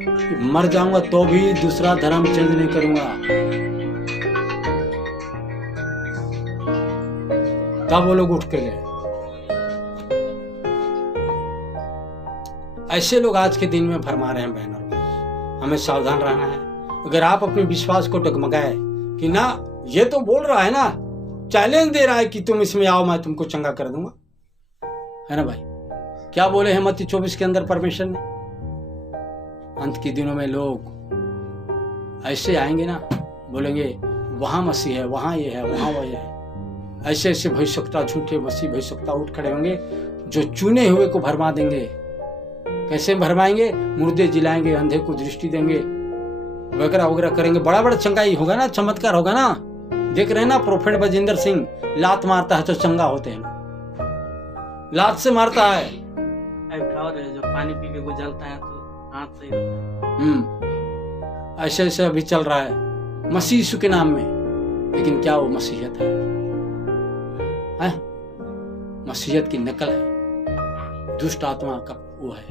कि मर जाऊंगा तो भी दूसरा धर्म चेंज नहीं करूंगा, तब वो लोग उठ के गए। ऐसे लोग आज के दिन में भरमा रहे हैं बहनों, हमें सावधान रहना है। अगर आप अपने विश्वास को डगमगाए कि ना ये तो बोल रहा है ना, चैलेंज दे रहा है कि तुम इसमें आओ मैं तुमको चंगा कर दूंगा, है ना भाई? क्या बोले हैं मत्ती 24 के अंदर परमेश्वर ने? अंत के दिनों में लोग ऐसे आएंगे ना, बोलेंगे वहां मसीह है, वहां ये है, वहां वो है। ऐसे ऐसे भविष्यवक्ता, झूठे मसीह भविष्यवक्ता उठ खड़े होंगे जो चुने हुए को भरमा देंगे। कैसे भरमाएंगे? मुर्दे जिलाएंगे, अंधे को दृष्टि देंगे, वगैरह वगैरह करेंगे। बड़ा बड़ा चंगाई होगा ना, चमत्कार होगा ना। देख रहे हैं ना प्रोफेट बजिंदर सिंह, लात मारता है तो चंगा होते हैं, लात से मारता है। जो पानी पी के गुजरता है तो हाथ सही होता है। ऐसे ऐसे अभी चल रहा है मसीह यीशु के नाम में, लेकिन क्या वो मसीहत है? मसीहत की नकल है। दुष्ट आत्मा का वो है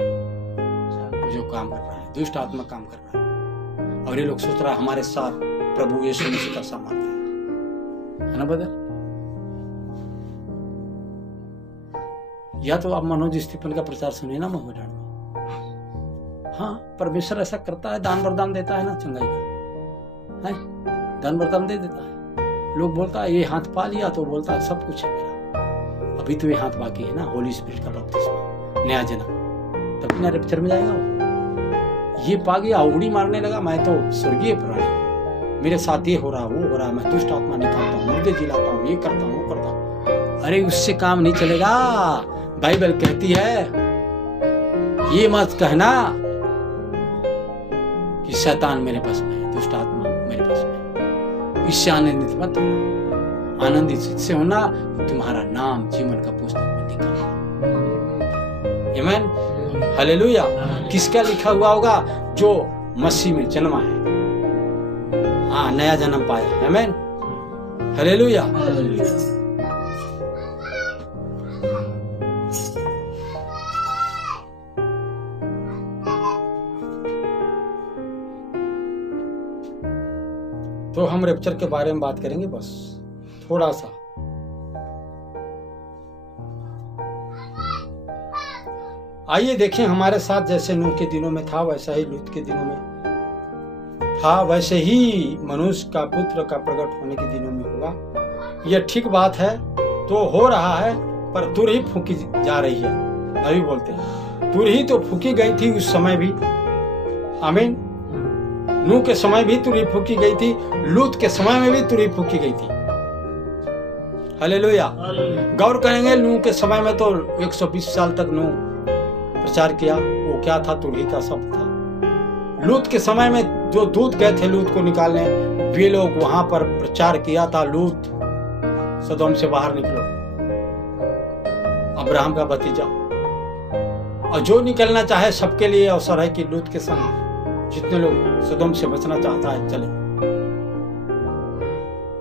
जो काम कर रहा है, दुष्ट आत्मा काम कर रहा है। और ये लोग सोच रहा है हमारे साथ प्रभु यीशु मसीह का सामर्थ्य है ना बदल। या तो आप मनोज स्टीफन का प्रचार सुनिए ना महोदय में। हाँ, परमेश्वर ऐसा करता है, दान वरदान देता है ना चंगाई का, है दान वरदान दे देता है। लोग बोलता है ये हाथ पा लिया तो बोलता है सब कुछ है मेरा। अभी तो ये हाथ बाकी है ना, होली स्पिरिट का बपतिस्मा, नया जन्म, तभी ना रैप्चर में जाएगा वो। ये पा गया, उंगली मारने लगा मैं तो स्वर्गीय प्राणी, मेरे साथ ये हो रहा, वो हो रहा, मैं दुष्ट आत्मा निकालता हूँ, मुर्दे जिलाता हूँ, ये करता हूँ, वो करता हूँ। अरे उससे काम नहीं चलेगा। बाइबल कहती है ये मत कहना कि शैतान मेरे पास में है, दुष्ट आत्मा मेरे पास में। इससे आनंदित मत होना, आनंदित इससे होना तुम्हारा नाम जीवन का पुस्तक में लिखा है। आमीन, हालेलुया। किसका लिखा हुआ होगा? जो मसीह में जन्मा है, हाँ नया जन्म पाया। आमीन, हालेलुया। तो हम रैप्चर के बारे में बात करेंगे बस थोड़ा सा। आइए देखें, हमारे साथ जैसे नूह के दिनों में था वैसा ही लूत के दिनों में था, वैसे ही मनुष्य का पुत्र का प्रकट होने के दिनों में होगा। यह ठीक बात है, तो हो रहा है, पर तुर ही फूकी जा रही है। नबी बोलते हैं तुर ही तो फूकी गई थी उस समय भी। आमीन। नूह के समय भी तुरही फूकी गई थी, लूत के समय में भी तुरही फूकी गई थी। हालेलुया। गौर करेंगे, नूह के समय में तो 120 साल तक नूह प्रचार किया, वो क्या था? तुरही का शब्द था। लूत के समय में जो दूत गए थे लूत को निकालने, वे लोग वहां पर प्रचार किया था, लूत सदोम से बाहर निकलो, अब्राहम का भतीजा। और जो निकलना चाहे सबके लिए अवसर है कि लूत के संग जितने लोग सदोम से बचना चाहता है चले,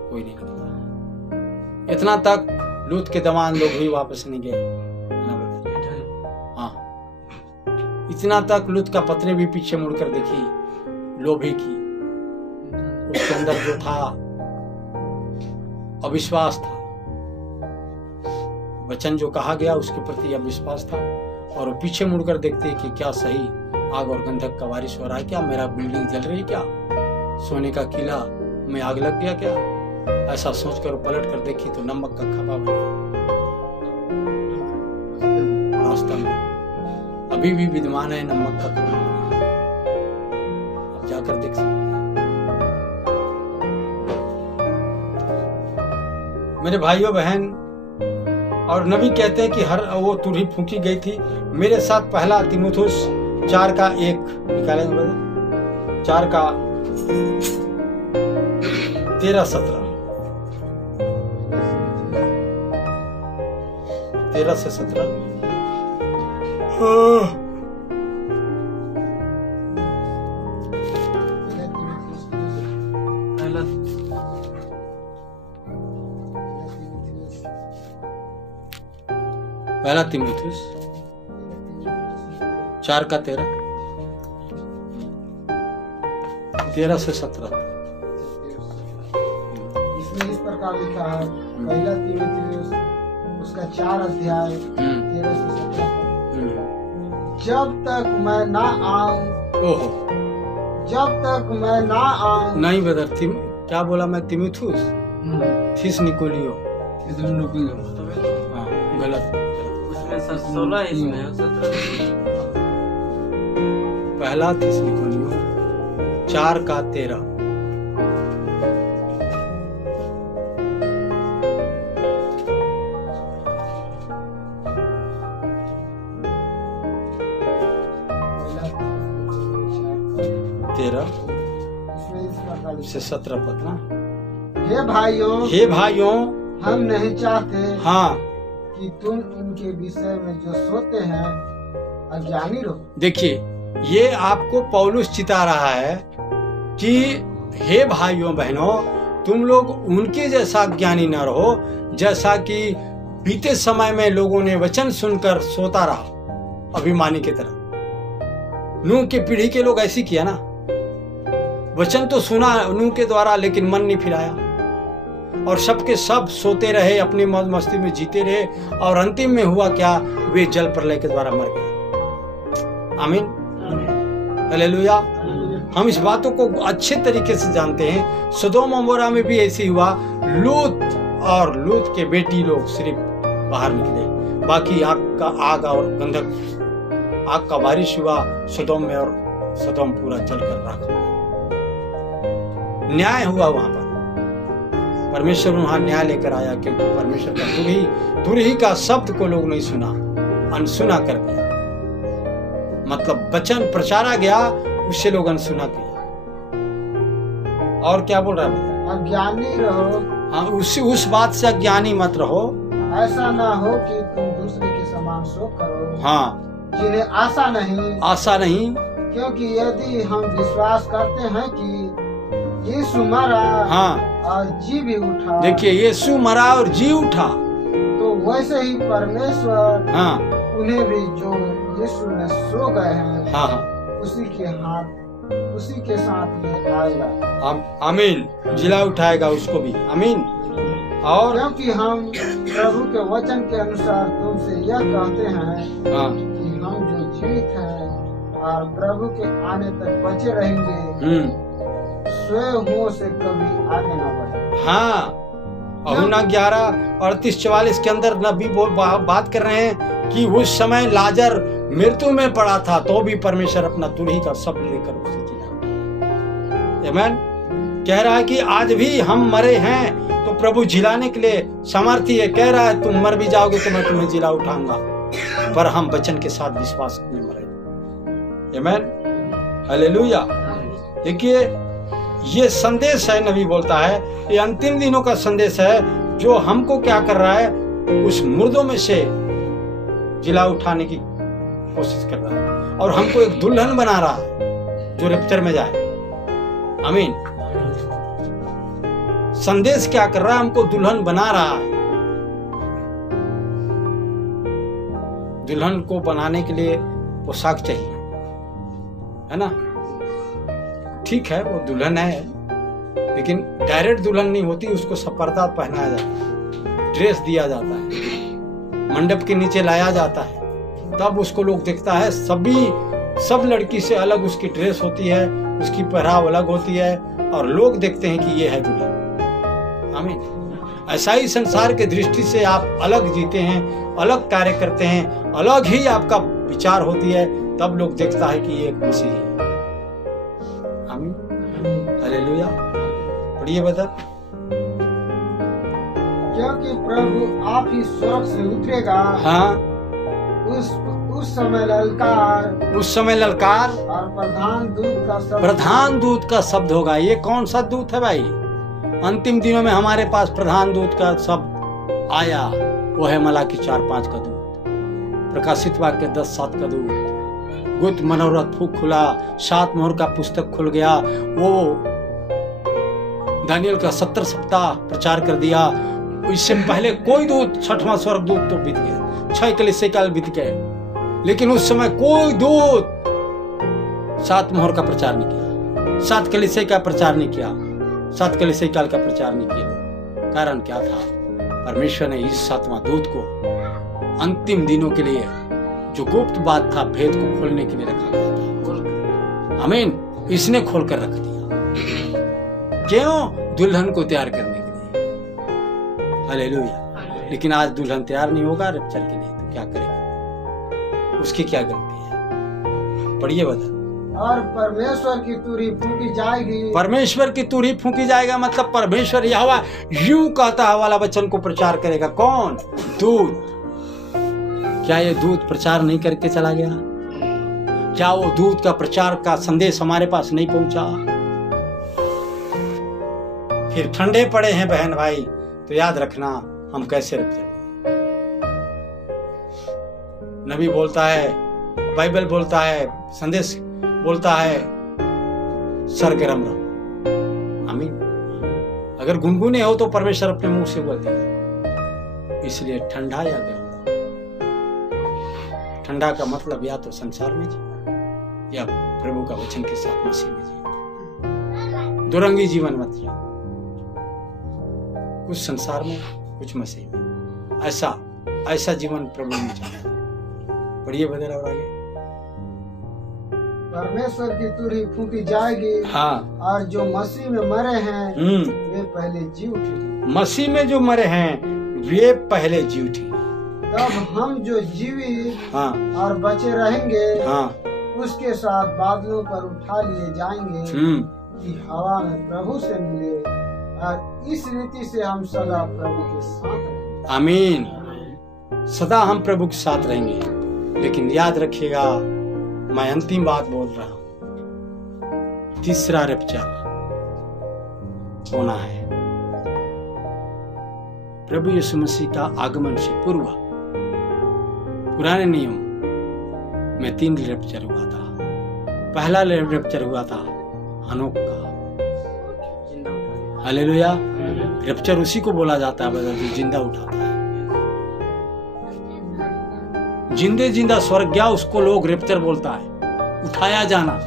कोई नहीं निकला। इतना तक लूत के दवान लोग भी वापस नहीं गए। हाँ, इतना तक लूत का पत्नी भी पीछे मुड़कर देखी, लोभी की। उसके अंदर जो था अविश्वास था, वचन जो कहा गया उसके प्रति अविश्वास था। और वो पीछे मुड़कर देखते कि क्या सही आग और गंधक का बारिश हो रहा है क्या, मेरा बिल्डिंग जल रही क्या, सोने का किला में आग लग गया क्या? ऐसा सोचकर पलट कर देखी तो नमक का खपा बन गया रास्ता में। अभी भी विद्यमान है नमक का खपा, अब जाकर देख सकते हैं। मेरे भाइयों बहन, और नबी कहते हैं कि हर वो तुरही फूंकी गई थी। मेरे साथ पहला तीमुथियुस 4:1 निकालेंगे, 4:13-17 13 से 17। पहला तीमुथियुस 4:13 13 से 17। इसमें इस प्रकार लिखा है, पहला तीमुथियुस उसका 4 अध्याय 13 से 17। जब तक मैं ना आऊं, जब तक मैं ना आऊं। नहीं ब्रदर, क्या बोला मैं? तीमुथियुस थिस निकोलियो, हाँ गलत। उसमें 16 इसमें 17। पहला थिस निकोलियो 4:13। से 17 पद ना। हे भाइयों, हम नहीं चाहते हाँ कि तुम उनके विषय में जो सोते हैं अज्ञानी रहो। देखिए, ये आपको पौलुस चिता रहा है कि हे भाइयों बहनों, तुम लोग उनके जैसा ज्ञानी न रहो जैसा कि बीते समय में लोगों ने वचन सुनकर सोता रहा, अभिमानी की तरह। नूह की पीढ़ी के लोग ऐसी किया ना, वचन तो सुना नूह के द्वारा लेकिन मन नहीं फिराया, और सबके सब सोते रहे, अपनी मौज मस्ती में जीते रहे, और अंतिम में हुआ क्या? वे जल प्रलय के द्वारा मर गए। आमीन, हालेलुया। हम इस बातों को अच्छे तरीके से जानते हैं। सदोम अमोरा में भी ऐसे हुआ। लूत के बेटी लोग सिर्फ बाहर निकले, बाकी आग और गंधक, आग का बारिश हुआ सदोम में, और सदोम पूरा जलकर राख हो गया। न्याय हुआ वहां पर, परमेश्वर वहां न्याय लेकर आया, क्योंकि परमेश्वर का तुरही का शब्द को लोग नहीं सुना, अनसुना कर दिया। मतलब वचन प्रचारा गया, उससे लोग अनसुना किया। और क्या बोल रहा है? अज्ञानी रहो। हाँ, उस बात से अज्ञानी मत रहो। ऐसा ना हो कि तुम दूसरे के समान शोक करो, हाँ, जिन्हें आशा नहीं। क्योंकि यदि हम विश्वास करते हैं कि यीशु मरा, हाँ, और जी भी उठा। देखिए, यीशु मरा और जी उठा, तो वैसे ही परमेश्वर, हाँ, उन्हें भी जो यीशु में सो गए हैं, हाँ, उसी के साथ ले आएगा। आमीन, जिला उठाएगा उसको भी। आमीन। और क्योंकि हम प्रभु के वचन के अनुसार तुमसे यह कहते हैं, हाँ, कि हम जो जीवित हैं और प्रभु के आने तक बचे रहेंगे, स्वयं हुओं से कभी आगे न बढ़े। हाँ, यूहन्ना 11:38-44 के अंदर नबी बात कर रहे हैं कि उस समय लाजर मृत्यु में पड़ा था, तो भी परमेश्वर अपना तुरही का शब्द लेकर उसे जिला। आमीन। कह रहा है कि आज भी हम मरे हैं तो प्रभु जिलाने के लिए समर्थी है। कह रहा है तुम मर भी जाओगे तो मैं तुम्हें जिला उठाऊंगा, पर हम वचन के साथ विश्वास में मरे। आमीन, हालेलुया। देखिए, ये संदेश है, नबी बोलता है, ये अंतिम दिनों का संदेश है, जो हमको क्या कर रहा है? उस मुर्दों में से जिला उठाने की कोशिश कर रहा है, और हमको एक दुल्हन बना रहा है जो रैप्चर में जाए। आमीन। संदेश क्या कर रहा है? हमको दुल्हन बना रहा है। दुल्हन को बनाने के लिए पोशाक चाहिए, है ना? ठीक है, वो दुल्हन है, लेकिन डायरेक्ट दुल्हन नहीं होती, उसको सपर्दा पहनाया जाता है, ड्रेस दिया जाता है, मंडप के नीचे लाया जाता है, तब उसको लोग देखता है। सब लड़की से अलग उसकी ड्रेस होती है, उसकी पहराव अलग होती है, और लोग देखते हैं कि ये है दुल्हन। आमीन। ऐसा ही संसार के दृष्टि से आप अलग जीते हैं, अलग कार्य करते हैं, अलग ही आपका विचार होती है, तब लोग देखता है कि ये एक मसीह है। आमीन। हालेलुया। पढ़िए बता। क्योंकि प्रभु आप ही स्वर्ग से उतरेगा। हाँ। उस समय ललकार और प्रधान दूत का शब्द होगा। ये कौन सा दूत है भाई? अंतिम दिनों में हमारे पास प्रधान दूत का शब्द आया, वो है मलाकी 4:5 का दूत, प्रकाशित वाक्य 10:7 का दूत। गुप्त मनोरथ फूक खुला, 7 मोहर का पुस्तक खुल गया। वो दानियल का 70 सप्ताह प्रचार कर दिया। इससे पहले कोई दूत, 6वां स्वर्ग दूत तो बीत गए, 6 कलीसिया काल बीत गए, लेकिन उस समय कोई दूत 7 मोहर का प्रचार नहीं किया, 7 कलीसिया का प्रचार नहीं किया, 7 कलीसिया काल का प्रचार नहीं किया। कारण क्या था? परमेश्वर ने इस 7वां दूत को अंतिम दिनों के लिए, जो गुप्त बात था, भेद को खोलने के लिए रखा गया था। आमीन। इसने खोलकर रख दिया। क्यों? दुल्हन को तैयार करने के लिए। हालेलुया। लेकिन आज दुल्हन तैयार नहीं होगा रैप्चर के लिए, तो क्या करेगा? उसकी क्या गलती है? पढ़िए बता। और परमेश्वर की तुरही फूंकी जाएगी। परमेश्वर की तुरही फूंकी जाएगा मतलब परमेश्वर यहोवा यूं कहता है वाला वचन को प्रचार करेगा। कौन? दूत। क्या ये दूत प्रचार नहीं करके चला गया? क्या वो दूत का प्रचार का संदेश हमारे पास नहीं पहुंचा? फिर ठंडे पड़े हैं बहन भाई, तो याद रखना हम कैसे रख जाएंगे। नबी बोलता है, बाइबल बोलता है, संदेश बोलता है, सरगर्म रहो। आमीन। अगर गुनगुने हो तो परमेश्वर अपने मुंह से बोलते हैं। इसलिए ठंडा या गर्म। ठंडा का मतलब या तो संसार में जी, या प्रभु का वचन के साथ मसीह में जी। दुरंगी जीवन मत जियो, कुछ संसार में कुछ मसीह में। ऐसा जीवन प्रभु ने चाहा। पढ़िए बदल और आगे। परमेश्वर की तुरही फूंकी जाएगी। हाँ। और जो मसीह में मरे हैं वे पहले जी उठे। मसीह में जो मरे हैं वे पहले जी उठे। तब हम जो जीवित हाँ। और बचे रहेंगे हाँ। उसके साथ बादलों पर उठा लिए जाएंगे कि हवा में प्रभु से मिले, और इस रीति से हम सदा प्रभु के साथ रहेंगे। आमीन। सदा हम प्रभु के साथ रहेंगे। लेकिन याद रखिएगा, मैं अंतिम बात बोल रहा हूं, तीसरा रैप्चर होना है। प्रभु यीशु मसीह का आगमन से पूर्व पुराने नियम में 3 रैप्चर हुआ था। पहला रैप्चर हुआ था हनोक का। हालेलुया। रैप्चर उसी को बोला जाता है जो जिंदा उठाता है। जिंदे जिंदा स्वर्ग गया, उसको लोग रैप्चर बोलता है, उठाया जाना।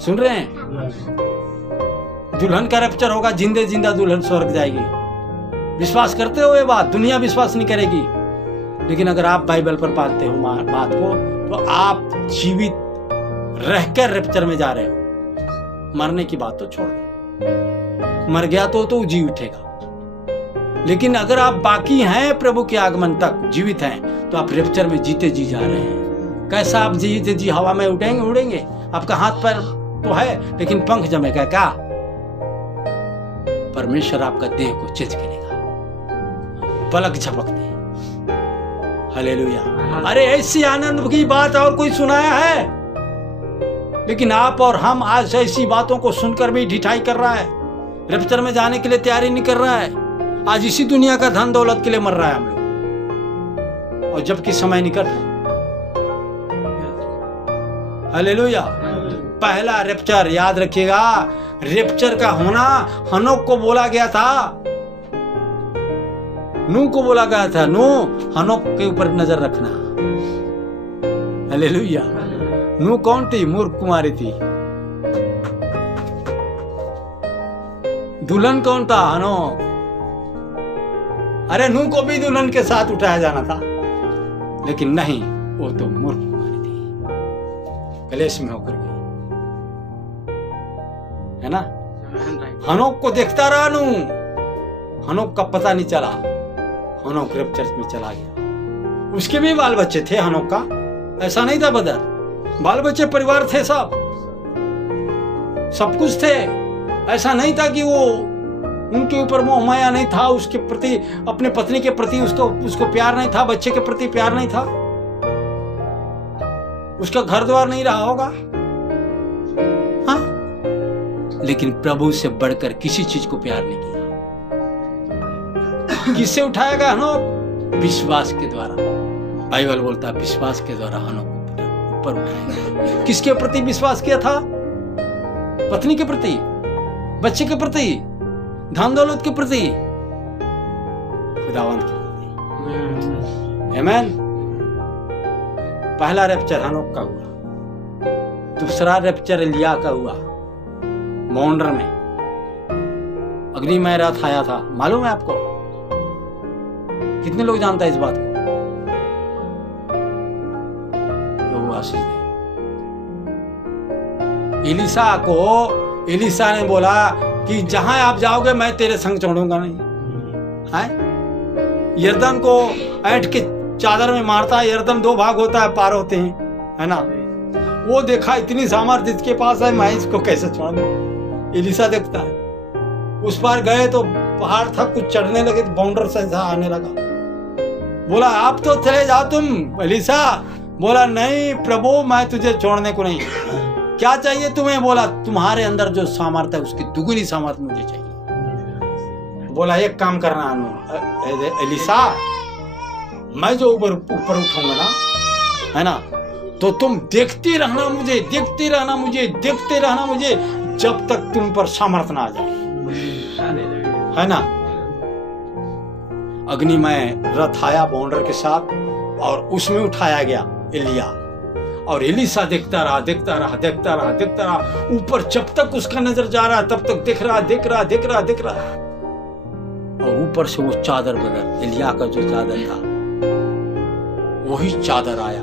सुन रहे हैं? दुल्हन का रैप्चर होगा, जिंदे जिंदा दुल्हन स्वर्ग जाएगी। विश्वास करते हो ये बात? दुनिया विश्वास नहीं करेगी, लेकिन अगर आप बाइबल पर पाते हो बात को, तो आप जीवित रहकर रैप्चर में जा रहे हो। मरने की बात तो छोड़ दो, मर गया तो जी उठेगा। लेकिन अगर आप बाकी हैं प्रभु के आगमन तक, जीवित हैं, तो आप रैप्चर में जीते जी जा रहे हैं। कैसा आप जीते जी हवा में उड़ेंगे? आपका हाथ पैर तो है, लेकिन पंख जमेगा क्या? परमेश्वर आपका देह को चिज करेगा, पलक झपक दे। हालेलुया। अरे ऐसी आनंद की बात और कोई सुनाया है? लेकिन आप और हम आज ऐसी बातों को सुनकर भी ढिठाई कर रहा है, रैप्चर में जाने के लिए तैयारी नहीं कर रहा है। आज इसी दुनिया का धन दौलत के लिए मर रहा है हम लोग, और जबकि समय निकट है। हालेलुया। पहला रैप्चर याद रखिएगा, रैप्चर का होना हनोक को बोला गया था, नूह को बोला गया था। नूह, हनोक के ऊपर नजर रखना। हालेलुया। नूह कौन थी? मूर्ख कुमारी थी। दुल्हन कौन था? हनोक। अरे नूह को भी दुल्हन के साथ उठाया जाना था, लेकिन नहीं, वो तो मूर्ख कुमारी थी, कलेश में होकर गई, है ना? हनोक को देखता रहा नू, हनोक का पता नहीं चला, हनोक रैप्चर में चला गया। उसके भी बाल बच्चे थे हनोक का, ऐसा नहीं था बदर, बाल बच्चे परिवार थे, सब कुछ थे। ऐसा नहीं था कि वो उनके ऊपर मोह माया नहीं था, उसके प्रति, अपने पत्नी के प्रति उसको प्यार नहीं था, बच्चे के प्रति प्यार नहीं था, उसका घर द्वार नहीं रहा होगा, हाँ, लेकिन प्रभु से बढ़कर किसी चीज को प्यार नहीं किया। किससे उठाएगा हनोक? विश्वास के द्वारा। बाइबल बोलता है विश्वास के द्वारा हनोक ऊपर उठाएगा। किसके प्रति विश्वास किया था? पत्नी के प्रति, बच्चे के प्रति, धन दौलत के प्रति, खुदावंत के प्रति। आमीन। पहला रैप्चर हनोक का हुआ, दूसरा रैप्चर एलिया का हुआ। मौंडर में अग्निमय रथ आया था, मालूम है आपको? कितने लोग जानते हैं इस बात को? प्रभु आशीष दे। एलिसा ने बोला कि जहां आप जाओगे मैं तेरे संग छोड़ूंगा नहीं। है यरदन को ऐंठ के चादर में मारता है, यरदन 2 भाग होता है, पार होते हैं, है ना। वो देखा इतनी सामर्थ्य इसके पास है, मैं इसको कैसे छोड़ दूं। एलिसा देखता है, उस पार गए तो पहाड़ था, कुछ चढ़ने लगे तो बाउंडर से आने लगा। बोला आप तो चले जाओ तुम। एलिसा बोला नहीं प्रभु, मैं तुझे छोड़ने को नहीं। क्या चाहिए तुम्हें? बोला तुम्हारे अंदर जो सामर्थ्य है उसकी दुगुनी सामर्थ्य मुझे चाहिए। बोला एक काम करना एलिसा, मैं जो ऊपर उठाऊंगा ना, है ना, तो तुम देखते रहना मुझे, देखते रहना मुझे, देखते रहना मुझे, जब तक तुम पर सामर्थ्य ना आ जाए, है ना। अग्निमय रथ आया बाउंडर के साथ और उसमें उठाया गया एलिया। और एलिसा देखता रहा, देखता रहा, देखता रहा, देखता रहा, ऊपर जब तक उसका नजर जा रहा तब तक देख रहा, देख रहा, देख रहा, देख रहा। और ऊपर से वो चादर बदल, एलिया का जो चादर था वही चादर आया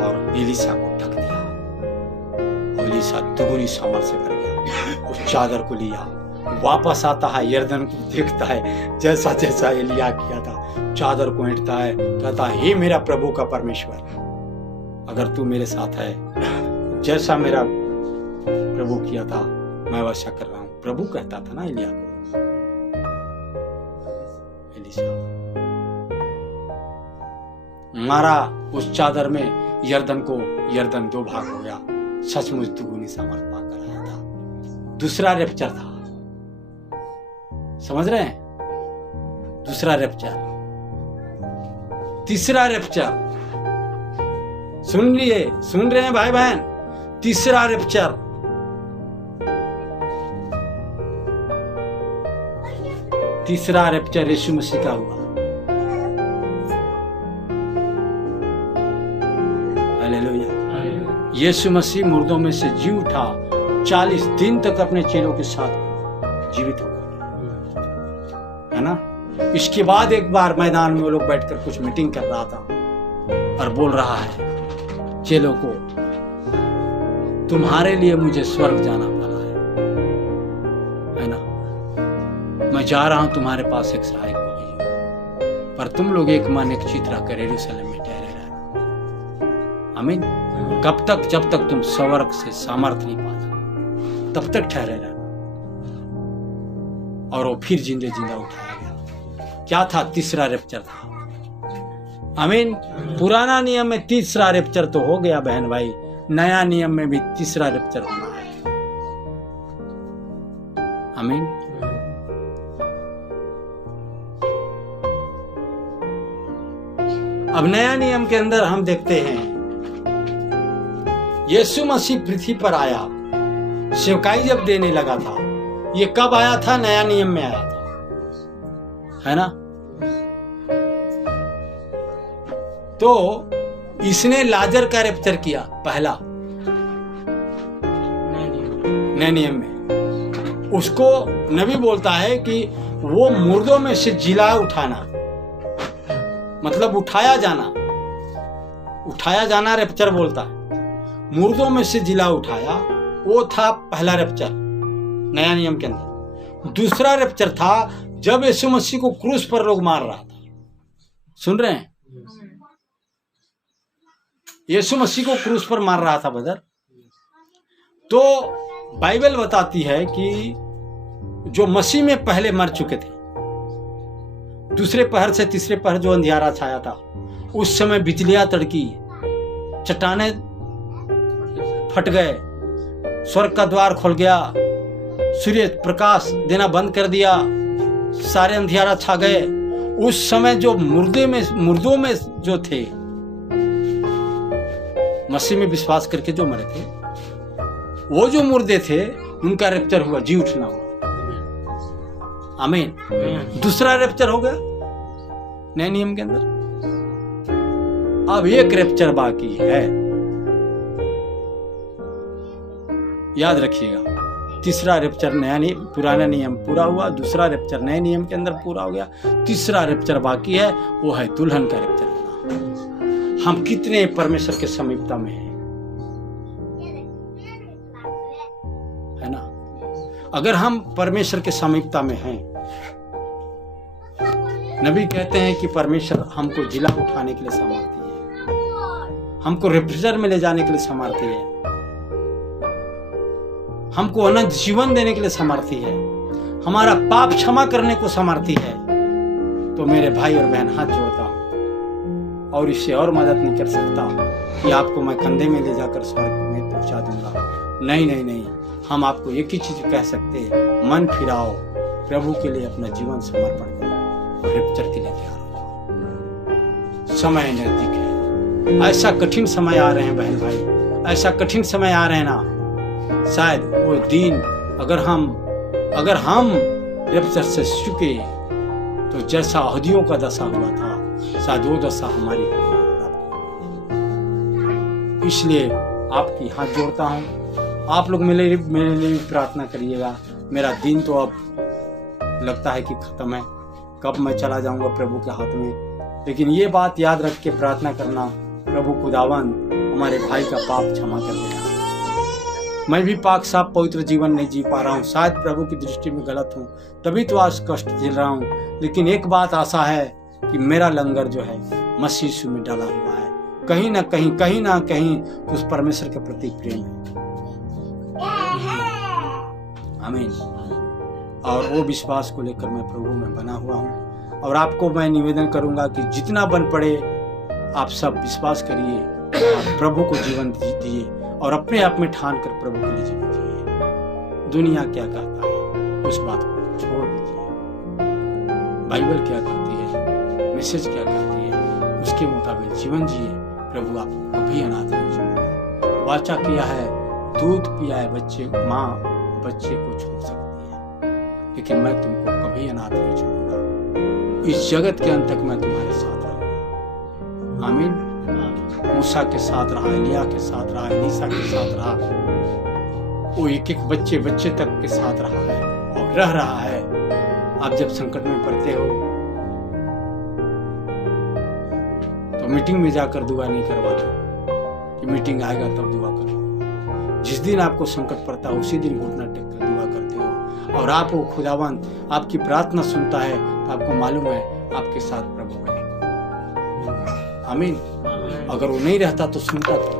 और एलिसा को ढक दिया। एलिसा दुगुनी सामर्थ्य से भर गया, उस चादर को लिया, वापस आता है, यरदन को देखता है, जैसा जैसा एलिया किया था, चादर को ऐंठता है, कहता है हे मेरा प्रभु का परमेश्वर, अगर तू मेरे साथ है, जैसा मेरा प्रभु किया था मैं वैसा कर रहा हूं। प्रभु कहता था ना एलिया को। एलिसा मारा उस चादर में यरदन को, यरदन 2 भाग हो गया। सचमुच दुगुनी सामर्थ्य पाकर आया था। दूसरा रैप्चर था, समझ रहे हैं? दूसरा रैप्चर। तीसरा रैप्चर, सुन रहे हैं भाई बहन? तीसरा रैप्चर, तीसरा रैप्चर यीशु मसीह का हुआ। हालेलुया। यीशु मसीह मुर्दों में से जी उठा, 40 दिन तक अपने चेलों के साथ जीवित हो गए, है ना। इसके बाद एक बार मैदान में वो लोग बैठकर कुछ मीटिंग कर रहा था और बोल रहा है चेलों को, तुम्हारे लिए मुझे स्वर्ग जाना पड़ा है ना। मैं जा रहा हूं तुम्हारे पास एक सहायक को भेजूं, पर तुम लोग एक मन एक चित रखकर यरूशलेम में ठहरे रहना। आमीन। कब तक? जब तक तुम स्वर्ग से सामर्थ्य नहीं पाते तब तक ठहरे रहना। और वो फिर जिंदा जिंदा उठाया गया। क्या था? तीसरा रैप्चर था। आमीन। पुराना नियम में तीसरा रैप्चर तो हो गया बहन भाई, नया नियम में भी तीसरा रैप्चर होना है। आमीन। अब नया नियम के अंदर हम देखते हैं यीशु मसीह पृथ्वी पर आया, सेवकाई जब देने लगा था। ये कब आया था? नया नियम में आया था, है ना। तो इसने लाजर का रैप्चर किया पहला नए नियम में। उसको नबी बोलता है कि वो मुर्दों में से जिला उठाना, मतलब उठाया जाना, उठाया जाना रैप्चर बोलता है। मुर्दों में से जिला उठाया, वो था पहला रैप्चर नया नियम के अंदर। दूसरा रैप्चर था जब यीशु मसीह को क्रूस पर लोग मार रहा था। सुन रहे हैं? यीशु मसीह को क्रूस पर मार रहा था ब्रदर। तो बाइबल बताती है कि जो मसीह में पहले मर चुके थे, दूसरे पहर से तीसरे पहर जो अंधियारा छाया था, उस समय बिजलियां तड़की, चट्टाने फट गए, स्वर्ग का द्वार खुल गया, सूर्य प्रकाश देना बंद कर दिया, सारे अंधियारा छा गए। उस समय जो मुर्दों में जो थे, मसीह में विश्वास करके जो मरे थे, वो जो मुर्दे थे उनका रैप्चर हुआ, जी उठना हुआ। आमीन। दूसरा रैप्चर हो गया नए नियम के अंदर। अब एक रैप्चर बाकी है, याद रखिएगा। तीसरा रैप्चर नया नियम, पुराना नियम पूरा हुआ, दूसरा रैप्चर नए नियम के अंदर पूरा हो गया, तीसरा रैप्चर बाकी है, वो है दुल्हन का रैप्चर होना। हम कितने परमेश्वर के समीपता में हैं, है ना? अगर हम परमेश्वर के समीपता में हैं, नबी कहते हैं कि परमेश्वर हमको जिला उठाने के लिए सामर्थ्य है, हमको रेफ्रिजरेटर में ले जाने के लिए सामर्थ्य है, हमको अनंत जीवन देने के लिए सामर्थ्य है, हमारा पाप क्षमा करने को सामर्थ्य है। तो मेरे भाई और बहन, हाथ जोड़ता हूं और इससे और मदद नहीं कर सकता कि आपको मैं कंधे में ले जाकर स्वर्ग में पहुंचा दूंगा। नहीं नहीं नहीं, हम आपको एक ही चीज कह सकते हैं, मन फिराओ, प्रभु के लिए अपना जीवन समर्पण करो, रैप्चर के लिए तैयार हो। समय नजदीक है। ऐसा कठिन समय आ रहे हैं बहन भाई, ऐसा कठिन समय आ रहे हैं ना, शायद वो दिन अगर हम रैप्चर से चुके तो जैसा यहूदियों का दशा हुआ था, शायद वो दशा हमारी। इसलिए आपकी हाथ जोड़ता हूं, आप लोग मेरे लिए प्रार्थना करिएगा। मेरा दिन तो अब लगता है कि खत्म है, कब मैं चला जाऊंगा प्रभु के हाथ में। लेकिन ये बात याद रख के प्रार्थना करना, प्रभु खुदावंद हमारे भाई का पाप क्षमा कर देना। मैं भी पाक साफ पवित्र जीवन नहीं जी पा रहा हूँ, शायद प्रभु की दृष्टि में गलत हूँ, तभी तो आज कष्ट झेल रहा हूँ। लेकिन एक बात आशा है कि मेरा लंगर जो है मसीह यीशु में डाला हुआ है, कहीं ना कहीं उस परमेश्वर के प्रति प्रेम है। आमीन। और वो विश्वास को लेकर मैं प्रभु में बना हुआ हूँ। और आपको मैं निवेदन करूंगा कि जितना बन पड़े आप सब विश्वास करिए और प्रभु को जीवन दीजिए और अपने आप में ठान कर प्रभु के लिए जीवन जिए। दुनिया क्या कहता है उस बात को छोड़ दीजिए, बाइबल क्या कहती है, मैसेज क्या कहती है, उसके मुताबिक जीवन जिए। प्रभु आपको कभी अनाथ नहीं छोड़ेगा। वाचा किया है, दूध पिया है बच्चे, माँ बच्चे को छोड़ सकती है, लेकिन मैं तुमको कभी अनाथ नहीं छोड़ूंगा। इस जगत के अंत तक मैं तुम्हारे साथ रहूंगा। आमीन। मूसा के साथ रहा, एलिया के साथ रहा, एलीसा के साथ रहा, वो एक एक बच्चे तक के साथ रहा है और रह रहा है। आप जब संकट में पड़ते हो तो मीटिंग में जाकर दुआ नहीं करवाते कि मीटिंग आएगा तब दुआ करो। जिस दिन आपको संकट पड़ता है उसी दिन घुटना टेक कर दुआ करते हो और आप वो खुदावंत आपकी प्रार्थना सुनता है, तो आपको मालूम है आपके साथ प्रभु है। आमीन। अगर वो नहीं रहता तो सुनता था।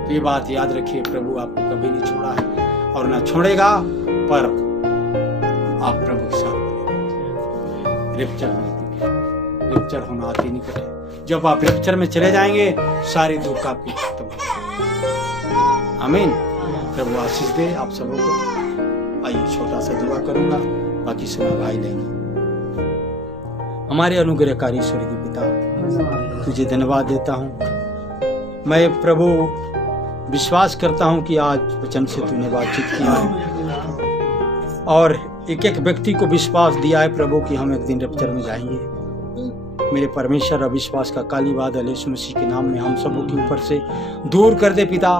तो ये बात याद रखिए, प्रभु आपको कभी नहीं छोड़ा है और ना छोड़ेगा, पर आप प्रभु के साथ रैप्चर होना अति निकट है। जब आप रैप्चर में चले जाएंगे सारे दुख आपकी खत्म हो जाएंगे। आमीन। प्रभु आशीष दे आप सबों को। आइए छोटा सा दुआ करूंगा, बाकी समय भाई लेंगे। हमारे अनुग्रहकारी स्वर्गीय पिता, तुझे धन्यवाद देता हूँ। मैं प्रभु विश्वास करता हूँ कि आज वचन से तूने बातचीत किया है और एक एक व्यक्ति को विश्वास दिया है प्रभु कि हम एक दिन रैप्चर में जाएंगे। मेरे परमेश्वर, अविश्वास का काली बादल यीशु मसीह के नाम में हम सबों के ऊपर से दूर कर दे पिता।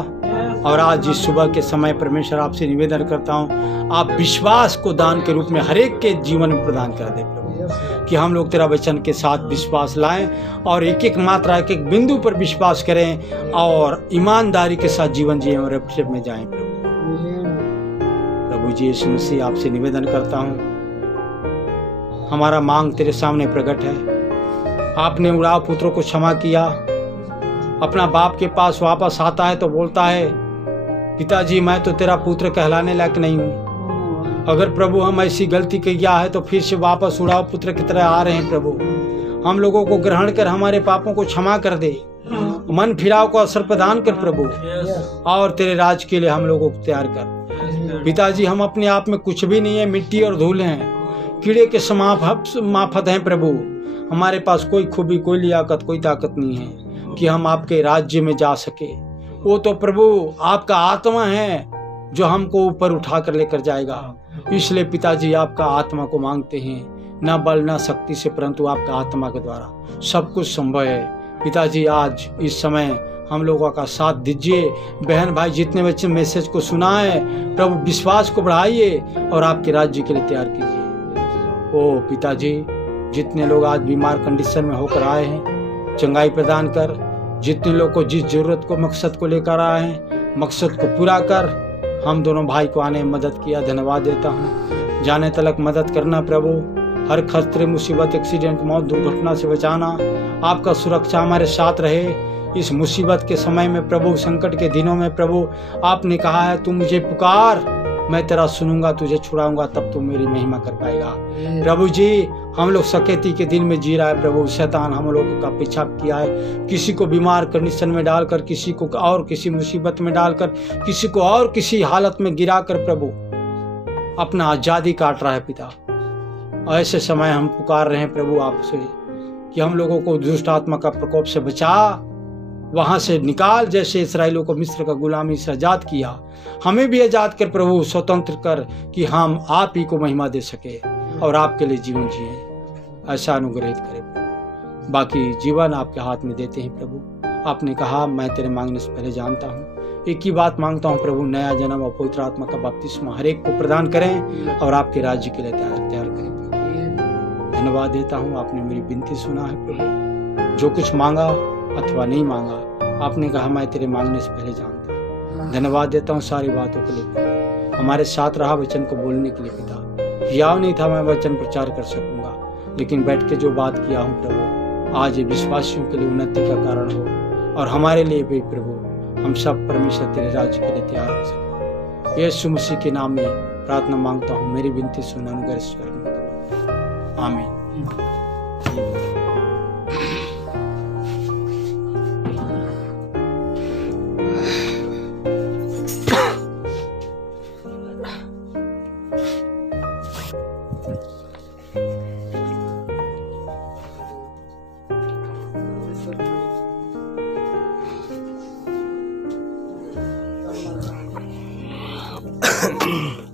और आज इस सुबह के समय परमेश्वर आपसे निवेदन करता हूँ, आप विश्वास को दान के रूप में हर एक के जीवन में प्रदान कर दे प्रभु, कि हम लोग तेरा वचन के साथ विश्वास लाएं और एक एक मात्रा एक एक बिंदु पर विश्वास करें और ईमानदारी के साथ जीवन जिए और रैप्चर में जाएं। प्रभु जी यीशु मसीह आपसे निवेदन करता हूँ, हमारा मांग तेरे सामने प्रकट है। आपने उड़ाव पुत्रों को क्षमा किया, अपना बाप के पास वापस आता है तो बोलता है पिताजी मैं तो तेरा पुत्र कहलाने लायक नहीं हूँ। अगर प्रभु हम ऐसी गलती किया है तो फिर से वापस उड़ाव पुत्र की तरह आ रहे हैं। प्रभु हम लोगों को ग्रहण कर हमारे पापों को क्षमा कर दे, मन फिराव को असर प्रदान कर प्रभु, और तेरे राज के लिए हम लोगों को तैयार कर। पिताजी हम अपने आप में कुछ भी नहीं है, मिट्टी और धूल हैं, कीड़े के समाफत हैं प्रभु। हमारे पास कोई खूबी, कोई लियाकत, कोई ताकत नहीं है कि हम आपके राज्य में जा सके। वो तो प्रभु आपका आत्मा है जो हमको ऊपर उठा कर लेकर जाएगा। इसलिए पिताजी आपका आत्मा को मांगते हैं, ना बल ना शक्ति से परंतु आपका आत्मा के द्वारा सब कुछ संभव है। पिताजी आज इस समय हम लोगों का साथ दीजिए। बहन भाई जितने बच्चे मैसेज को सुना है प्रभु विश्वास को बढ़ाइए और आपके राज्य के लिए तैयार कीजिए। ओ पिताजी जितने लोग आज बीमार कंडीशन में होकर आए हैं चंगाई प्रदान कर, जितने लोग को जिस जरूरत को मकसद को लेकर आए हैं मकसद को पूरा कर। हम दोनों भाई को आने में मदद किया, धन्यवाद देता हूँ। जाने तलक मदद करना प्रभु, हर खतरे मुसीबत एक्सीडेंट मौत दुर्घटना से बचाना, आपका सुरक्षा हमारे साथ रहे इस मुसीबत के समय में प्रभु, संकट के दिनों में प्रभु। आपने कहा है तू मुझे पुकार मैं तेरा सुनूंगा, तुझे छुड़ाऊंगा तब तू मेरी महिमा कर पाएगा। प्रभु जी हम लोग सकेती के दिन में जी रहा है प्रभु, शैतान हम लोगों का पीछा किया है, किसी को बीमार कंडीशन में डालकर, किसी को और किसी मुसीबत में डालकर, किसी को और किसी हालत में गिराकर प्रभु अपना आजादी काट रहा है पिता। ऐसे समय हम पुकार रहे हैं प्रभु आपसे कि हम लोगों को दुष्ट आत्मा का प्रकोप से बचा, वहां से निकाल, जैसे इसराइलों को मिस्र का गुलामी से आजाद किया हमें भी आजाद कर प्रभु, स्वतंत्र कर कि हम आप ही को महिमा दे सके और आपके लिए जीवन जिए। ऐसा अनुग्रहित करें। बाकी जीवन आपके हाथ में देते हैं प्रभु। आपने कहा मैं तेरे मांगने से पहले जानता हूँ। एक ही बात मांगता हूँ प्रभु, नया जन्म और पवित्र आत्मा का बपतिस्मा हर एक को प्रदान करें और आपके राज्य के लिए तैयार करें। धन्यवाद देता हूँ, आपने मेरी विनती सुना है प्रभु। जो कुछ मांगा अथवा नहीं मांगा आपने कहा मैं तेरे मांगने से पहले जानता हूँ। धन्यवाद देता हूँ सारी बातों के लिए। हमारे साथ रहा वचन को बोलने के लिए पिता। याव नहीं था मैं वचन प्रचार कर सकूंगा, लेकिन बैठ के जो बात किया हूँ प्रभु आज ये विश्वासियों के लिए उन्नति का कारण हो और हमारे लिए भी प्रभु हम सब परमेश्वर तेरे राज्य के लिए तैयार हो सके। यीशु मसीह के नाम में प्रार्थना मांगता हूँ, मेरी विनती सुन अनुग्रह स्वर्ग में। आमीन। Thank you.